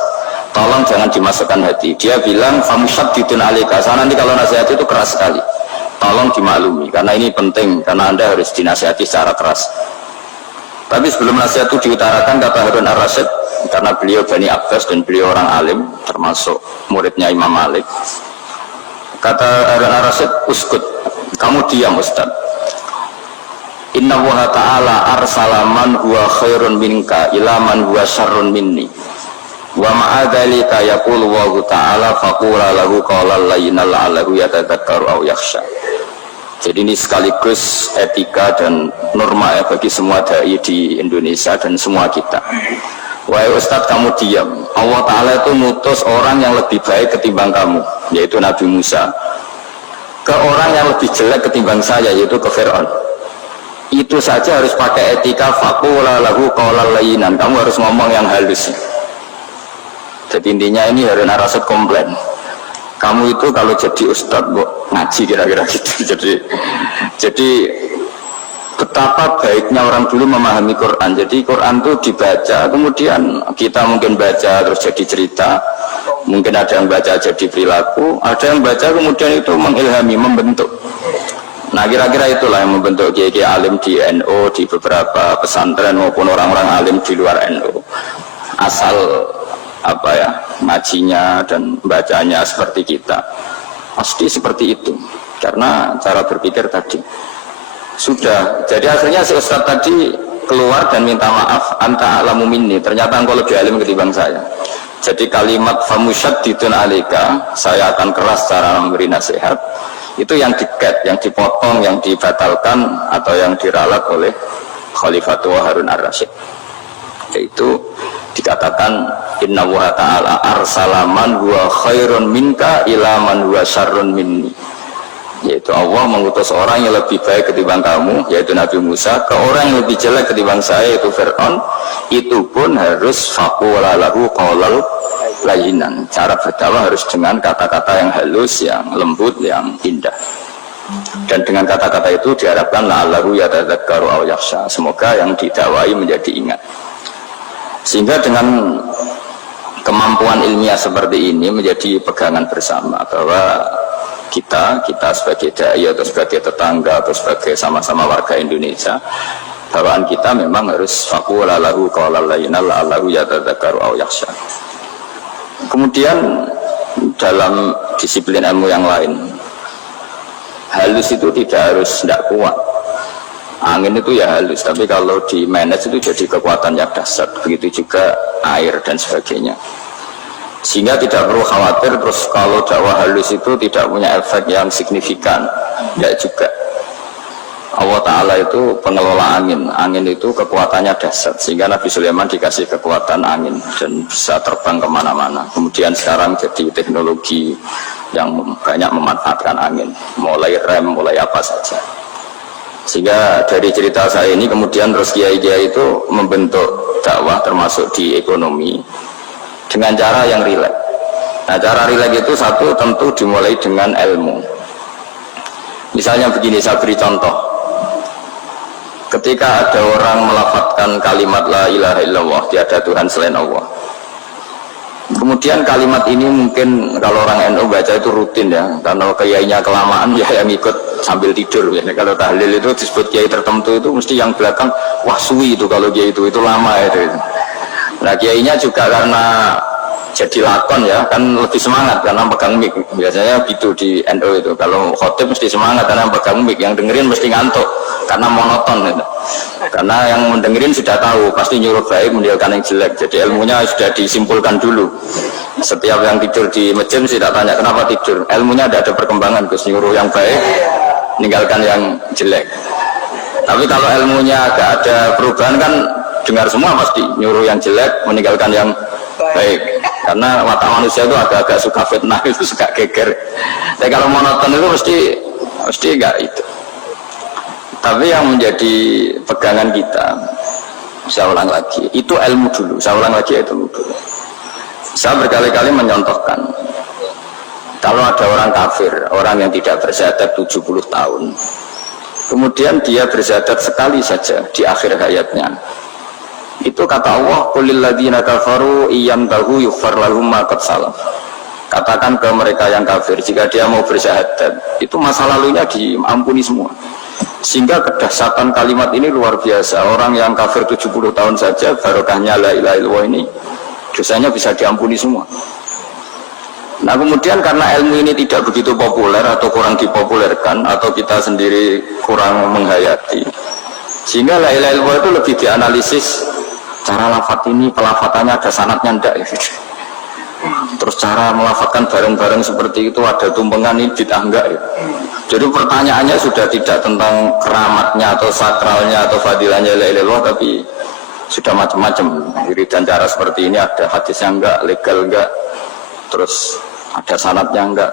tolong jangan dimasukkan hati. Dia bilang famusyaddidun alaika, saya nanti kalau nasihati itu keras sekali, tolong dimaklumi karena ini penting, karena Anda harus dinasihati secara keras. Tapi sebelum nasihat itu diutarakan, kata Harun ar-Rasyid, karena beliau Bani Abbas dan beliau orang alim, termasuk muridnya Imam Malik, kata Harun ar-Rasyid, uskut, kamu diam Ustaz. Inna wa ta'ala arsalaman huwa khairun minka ila man huwa syarrun minni wa ma'adhalika yaqulu wa ta'ala faqula lahu qawlan layyina la'allahu yatadzakkaru aw yakhsha. Jadi ini sekaligus etika dan norma ya bagi semua dai di Indonesia dan semua kita. Wahai Ustadz, kamu diam. Allah Ta'ala itu mutus orang yang lebih baik ketimbang kamu, yaitu Nabi Musa, ke orang yang lebih jelek ketimbang saya, yaitu ke Fir'aun. Itu saja harus pakai etika, faqula lahu qawlan layyinan. Kamu harus ngomong yang halus. Jadi intinya ini Harun ar-Rasyid komplain, kamu itu kalau jadi ustadz ngaji kira-kira gitu. Jadi betapa baiknya orang dulu memahami Quran. Jadi Quran itu dibaca, kemudian kita mungkin baca terus jadi cerita, mungkin ada yang baca jadi perilaku, ada yang baca kemudian itu mengilhami, membentuk. Nah kira-kira itulah yang membentuk kiai-kiai alim di NU, di beberapa pesantren maupun orang-orang alim di luar NU. Asal apa ya, ngajinya dan bacanya seperti kita, pasti seperti itu. Karena cara berpikir tadi sudah. Jadi akhirnya si Ustadz tadi keluar dan minta maaf, anta alamu minni, ternyata engkau lebih alim ketimbang saya. Jadi kalimat famusyaddidun alika, saya akan keras cara memberi nasihat, itu yang dikat, yang dipotong, yang dibatalkan atau yang diralat oleh Khalifatul Harun ar-Rasyid. Yaitu dikatakan inna wa ta'ala arsalaman huwa khairun minka ila man huwa syarrun minni. Yaitu Allah mengutus orang yang lebih baik ketimbang kamu, yaitu Nabi Musa, ke orang yang lebih jelek ketimbang saya, yaitu Fir'aun. Itu pun harus faqula lahu qawlal layinan. Cara berdakwah harus dengan kata-kata yang halus, yang lembut, yang indah. Dan dengan kata-kata itu diharapkan la'allahu yatadzakkaru aw yakhsha. Semoga yang didakwai menjadi ingat. Sehingga dengan kemampuan ilmiah seperti ini menjadi pegangan bersama bahwa kita sebagai dai atau sebagai tetangga atau sebagai sama-sama warga Indonesia, bawaan kita memang harus faqula lahu qawlan layyinan la'allahu yatadzakkaru aw yakhsha. Kemudian dalam disiplin ilmu yang lain, halus itu tidak kuat. Angin itu ya halus, tapi kalau di manage itu jadi kekuatan yang dahsyat. Begitu juga air dan sebagainya. Sehingga tidak perlu khawatir terus kalau dakwah halus itu tidak punya efek yang signifikan. Tidak juga. Allah Ta'ala itu pengelola angin. Angin itu kekuatannya dahsyat. Sehingga Nabi Sulaiman dikasih kekuatan angin dan bisa terbang kemana-mana. Kemudian sekarang jadi teknologi yang banyak memanfaatkan angin. Mulai rem, mulai apa saja. Sehingga dari cerita saya ini kemudian terus kiai-kiai itu membentuk dakwah termasuk di ekonomi dengan cara yang rileks. Nah cara rileks itu satu tentu dimulai dengan ilmu. Misalnya begini, saya beri contoh. Ketika ada orang melafadzkan kalimat la ilaha illallah, tiada Tuhan selain Allah. Kemudian kalimat ini mungkin kalau orang NU baca itu rutin ya, karena kiainya kelamaan ya yang ikut sambil tidur ya. Kalau tahlil itu disebut kiai tertentu itu mesti yang belakang wah suwi itu kalau kiai itu lama itu. Nah kiainya juga karena jadi lakon ya kan lebih semangat karena pegang mic. Biasanya gitu di NU itu. Kalau khotib mesti semangat karena pegang mic, yang dengerin mesti ngantuk karena monoton gitu. Karena yang mendengerin sudah tahu pasti nyuruh baik meninggalkan yang jelek. Jadi ilmunya sudah disimpulkan dulu. Setiap yang tidur di masjid tidak tanya kenapa tidur. Ilmunya tidak ada perkembangan, Gus, nyuruh yang baik meninggalkan yang jelek. Tapi kalau ilmunya agak ada perubahan kan dengar semua pasti nyuruh yang jelek meninggalkan yang baik. Karena watak manusia itu agak-agak suka fitnah, itu suka geger. Tapi kalau monoton itu mesti enggak itu. Tapi yang menjadi pegangan kita, saya ulang lagi, itu ilmu dulu. Saya ulang lagi itu ilmu dulu. Saya berkali-kali menyontohkan, kalau ada orang kafir, orang yang tidak bersyahadat 70 tahun, kemudian dia bersyahadat sekali saja di akhir hayatnya. Itu kata Allah, qulil ladzina kafaru iyyantahu yughfar lahum ma qad salaf. Katakan ke mereka yang kafir, jika dia mau bersyahadat, itu masa lalunya diampuni semua. Sehingga kedahsyatan kalimat ini luar biasa. Orang yang kafir 70 tahun saja, barokahnya la ilaha illallah ini, dosanya bisa diampuni semua. Nah kemudian karena ilmu ini tidak begitu populer atau kurang dipopulerkan, atau kita sendiri kurang menghayati, sehingga la ilaha illallah itu lebih dianalisis. Cara lafadz ini, pelafatannya ada sanadnya enggak ya? Terus cara melafatkan bareng-bareng seperti itu ada tumpengan ini bid'ah enggak ya? Jadi pertanyaannya sudah tidak tentang keramatnya atau sakralnya atau fadilahnya la ilaha illallah, tapi sudah macam-macam. Jadi dan cara seperti ini ada hadisnya enggak, legal enggak, terus ada sanadnya enggak.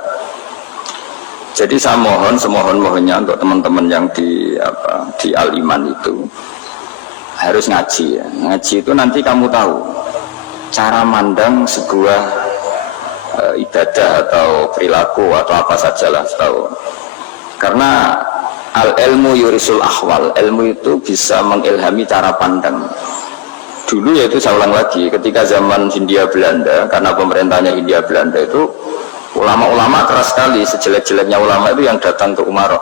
Jadi saya mohon semohon-mohonnya untuk teman-teman yang di Al-Iman itu harus ngaji ya. Ngaji itu nanti kamu tahu cara mandang sebuah ibadah atau perilaku atau apa sajalah tahu. Karena al-ilmu yurisul ahwal, ilmu itu bisa mengilhami cara pandang. Dulu yaitu saya ulang lagi, ketika zaman Hindia Belanda, karena pemerintahnya Hindia Belanda itu ulama-ulama keras sekali, sejelek-jeleknya ulama itu yang datang ke Umarok.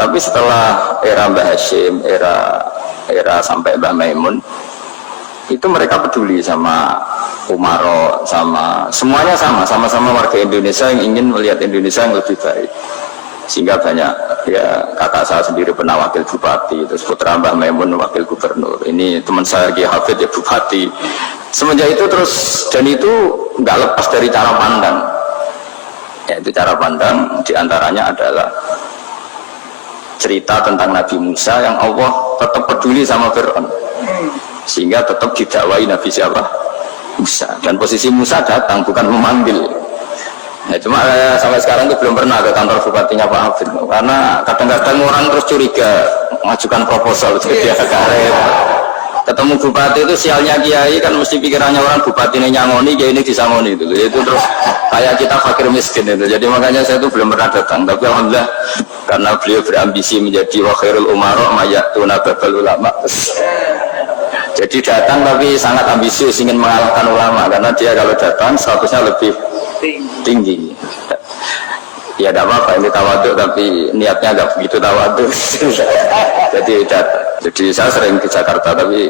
Tapi setelah era Mbah Hashim, era sampai Mbah Maimun, itu mereka peduli sama Umaro, sama semuanya sama-sama warga Indonesia yang ingin melihat Indonesia yang lebih baik. Sehingga banyak, ya kakak saya sendiri pernah wakil bupati, terus putra Mbah Maimun wakil gubernur. Ini teman saya Ki Hafid ya bupati. Semenjak itu terus, dan itu nggak lepas dari cara pandang. Yaitu cara pandang diantaranya adalah cerita tentang Nabi Musa yang Allah tetap peduli sama Fir'aun. Sehingga tetap didakwai Nabi siapa? Musa. Dan posisi Musa datang, bukan memanggil. Ya, cuma sampai sekarang itu belum pernah ke kantor bupatinya Pak Hafid, karena kadang-kadang orang terus curiga mengajukan proposal jadi karet. Ketemu bupati itu sialnya kiai kan mesti pikirannya orang bupati ini nyangoni, kiai ini disangoni itu terus kayak kita fakir miskin itu. Jadi makanya saya itu belum pernah datang, tapi alhamdulillah karena beliau berambisi menjadi wakhirul umaro mayatuna babal ulama. Jadi datang tapi sangat ambisius ingin mengalahkan ulama, karena dia kalau datang statusnya lebih tinggi. Ya tidak apa-apa, ini tawaduk tapi niatnya agak begitu tawaduk. Jadi saya sering ke Jakarta tapi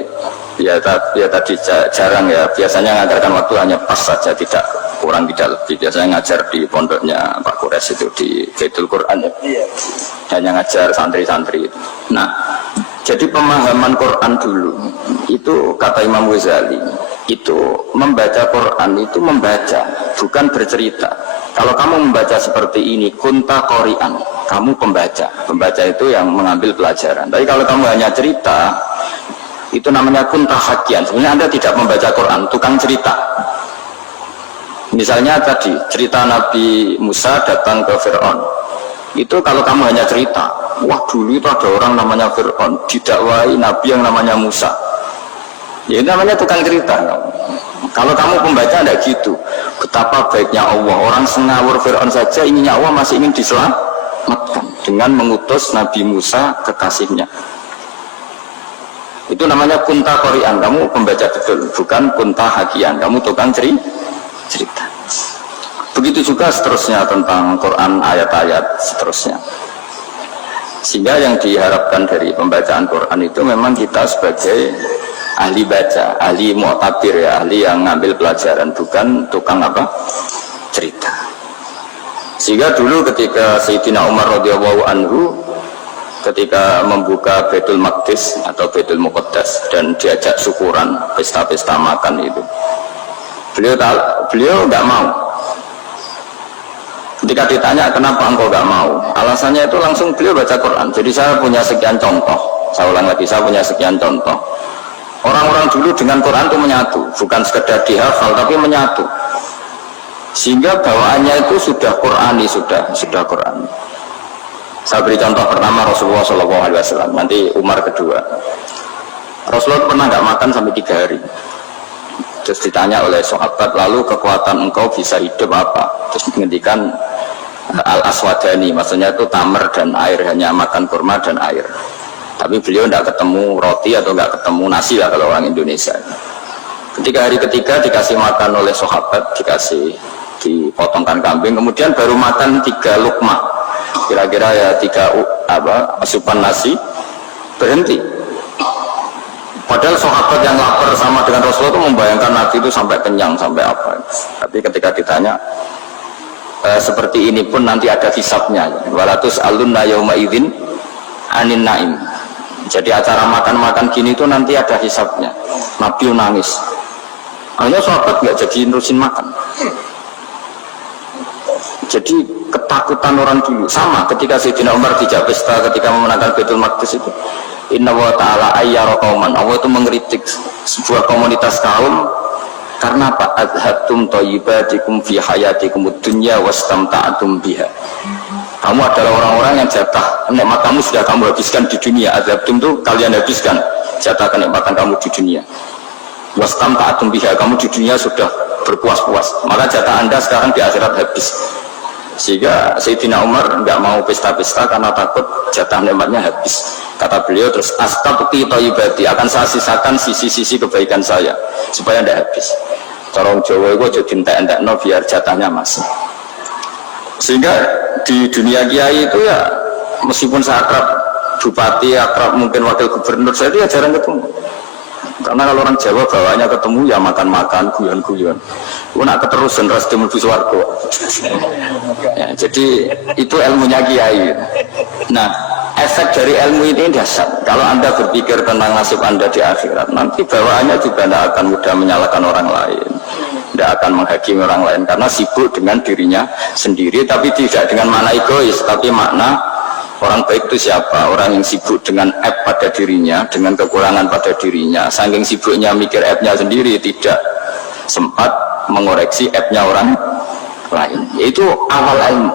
ya tadi jarang ya. Biasanya ngajarkan waktu hanya pas saja, tidak kurang tidak lebih. Biasanya ngajar di pondoknya Pak Kures itu di Baitul Quran ya. Hanya ngajar santri-santri itu. Nah, jadi pemahaman Quran dulu itu kata Imam Ghazali itu membaca Quran itu membaca, bukan bercerita. Kalau kamu membaca seperti ini, kunta qori'an, kamu pembaca. Pembaca itu yang mengambil pelajaran. Tapi kalau kamu hanya cerita, itu namanya kunta hakian. Sebenarnya Anda tidak membaca Quran, tukang cerita. Misalnya tadi, cerita Nabi Musa datang ke Fir'aun. Itu kalau kamu hanya cerita, wah dulu itu ada orang namanya Fir'aun, didakwai Nabi yang namanya Musa. Ya itu namanya tukang cerita. Kalau kamu pembaca tidak gitu. Betapa baiknya Allah, orang sengawur Fir'aun saja inginnya Allah masih ingin diselamatkan dengan mengutus Nabi Musa kekasihnya. Itu namanya kunta qori'an, kamu pembaca betul, bukan kunta hakian, kamu tukang cerita. Begitu juga seterusnya tentang Quran, ayat-ayat seterusnya. Sehingga yang diharapkan dari pembacaan Quran itu memang kita sebagai ahli baca, ahli mu'tabir ya, ahli yang ngambil pelajaran, bukan tukang apa? Cerita. Sehingga dulu ketika Sayyidina Umar radhiyallahu anhu ketika membuka Baitul Maqdis atau Baitul Muqaddas dan diajak syukuran, pesta-pesta makan itu, beliau nggak mau. Ketika ditanya kenapa engkau nggak mau, alasannya itu langsung beliau baca Quran. Jadi saya punya sekian contoh, saya ulang lagi, saya punya sekian contoh. Orang-orang dulu dengan Quran itu menyatu, bukan sekedar dihafal tapi menyatu. Sehingga bawaannya itu sudah Qurani, sudah Qurani. Saya beri contoh pertama Rasulullah SAW, nanti Umar kedua. Rasulullah pernah nggak makan sampai 3 hari. Terus ditanya oleh sahabat, lalu kekuatan engkau bisa hidup apa? Terus menghentikan al-aswadani, maksudnya itu tamar dan air, hanya makan kurma dan air. Tapi beliau tidak ketemu roti atau tidak ketemu nasi lah kalau orang Indonesia. Ketika hari ketiga dikasih makan oleh sahabat, dipotongkan kambing, kemudian baru makan 3 lukmah, kira-kira ya 3 asupan nasi, berhenti. Padahal sahabat yang lapar sama dengan Rasulullah itu membayangkan Nabi itu sampai kenyang, sampai apa. Tapi ketika ditanya, seperti ini pun nanti ada hisabnya. Walatus alunna yauma idzin anin naim. Jadi acara makan-makan gini itu nanti ada hisabnya. Nabi nangis. Hanya sahabat nggak jadi nerusin makan. Jadi ketakutan orang dulu sama ketika Sayyidina Umar dijak pesta ketika memenangkan Baitul Maqdis itu. Inna wa ta'ala ayyara qauman, Allah itu mengkritik sebuah komunitas kaum karena apa? Adhabtum thayyibatikum fi hayatikum dunya wastamta'tum biha. Kamu adalah orang-orang yang jatah nikmat kamu sudah kamu habiskan di dunia. Adhabtum itu kalian habiskan jatah kenikmatan kamu di dunia. Wastamta'tum biha, kamu di dunia sudah berpuas-puas. Maka jatah Anda sekarang di akhirat habis. Sehingga Sayyidina Umar enggak mau pesta-pesta karena takut jatah nikmatnya habis. Kata beliau terus, astabqi thayyibati, akan saya sisakan sisi-sisi kebaikan saya supaya tidak habis. Corong Jawa itu jadi entek-entekno biar jatahnya masih. Sehingga di dunia kiai itu ya meskipun saya akrab bupati, akrab mungkin wakil gubernur, saya itu ya jarang ketemu. Karena kalau orang Jawa bawaannya ketemu ya makan-makan, guyon-guyon. Nak keterusan ras mlebu swarga. Ya, jadi itu ilmunya kiai. Nah, efek dari ilmu ini dasar. Kalau Anda berpikir tentang nasib Anda di akhirat, nanti bawaannya juga tidak akan mudah menyalahkan orang lain, tidak akan menghakimi orang lain karena sibuk dengan dirinya sendiri, tapi tidak dengan makna egois, tapi makna orang baik itu siapa? Orang yang sibuk dengan aib pada dirinya, dengan kekurangan pada dirinya, saking sibuknya mikir aibnya sendiri, tidak sempat mengoreksi aibnya orang lain. Yaitu awal ilmu.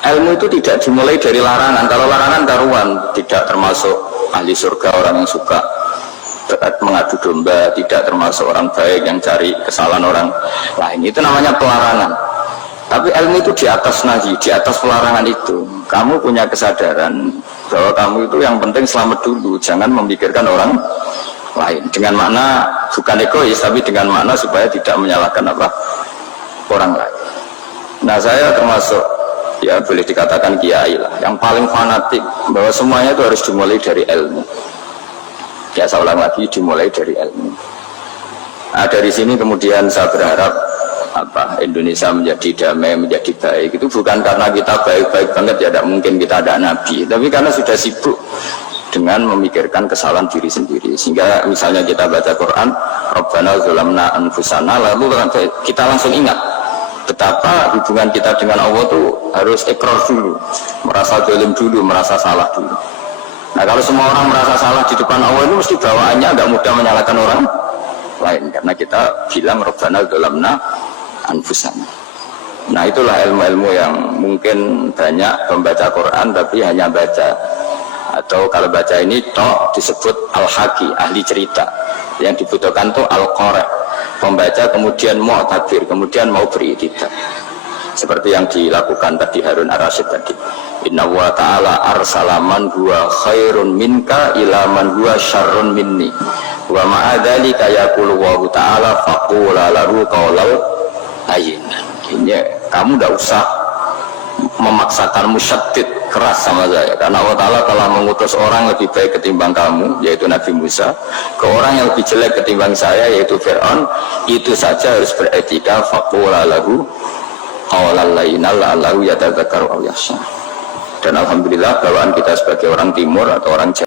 Ilmu itu tidak dimulai dari larangan. Kalau larangan karuan, tidak termasuk ahli surga, orang yang suka mengadu domba, tidak termasuk orang baik yang cari kesalahan orang lain. Itu namanya pelarangan. Tapi ilmu itu di atas nahi, di atas pelarangan itu. Kamu punya kesadaran bahwa kamu itu yang penting selamat dulu, jangan memikirkan orang lain. Dengan makna bukan egois, tapi dengan makna supaya tidak menyalahkan orang lain. Nah, saya termasuk ya boleh dikatakan kiai lah, yang paling fanatik bahwa semuanya itu harus dimulai dari ilmu. Ya saya ulang lagi, dimulai dari ilmu. Nah, dari sini kemudian saya berharap Indonesia menjadi damai, menjadi baik. Itu bukan karena kita baik-baik banget, ya tidak mungkin kita ada nabi, tapi karena sudah sibuk dengan memikirkan kesalahan diri sendiri. Sehingga misalnya kita baca Quran, Rabbana dzalamna anfusana, lalu kita langsung ingat betapa hubungan kita dengan Allah itu harus ikrar dulu, merasa zalim dulu, merasa salah dulu. Nah, kalau semua orang merasa salah di depan Allah itu mesti bawaannya agak mudah menyalahkan orang lain, karena kita bilang Rabbana dzalamna anfusana. Nah, itulah ilmu-ilmu yang mungkin banyak membaca Quran tapi hanya baca, atau kalau baca ini toh disebut al-haqi, ahli cerita. Yang dibutuhkan tuh al-qari, pembaca kemudian mau takbir, kemudian mau beriktidak, seperti yang dilakukan tadi Harun Ar-Rasyid tadi. Inna wa ta'ala arsalaman huwa khairun minka ila man huwa syarrun minni wa ma'adhalika yaqulu wa ta'ala faqula lahu qawlal ayyin. Ini kamu tidak usah memaksakan musyaddid keras sama saya, karena Allah Ta'ala telah mengutus orang lebih baik ketimbang kamu, yaitu Nabi Musa, ke orang yang lebih jelek ketimbang saya, yaitu Fir'aun. Itu saja harus beretika. Faqula lahu qawlal layyina la'allahu yatadzakkaru aw yakhsha. Dan alhamdulillah bawaan kita sebagai orang timur atau orang Jawa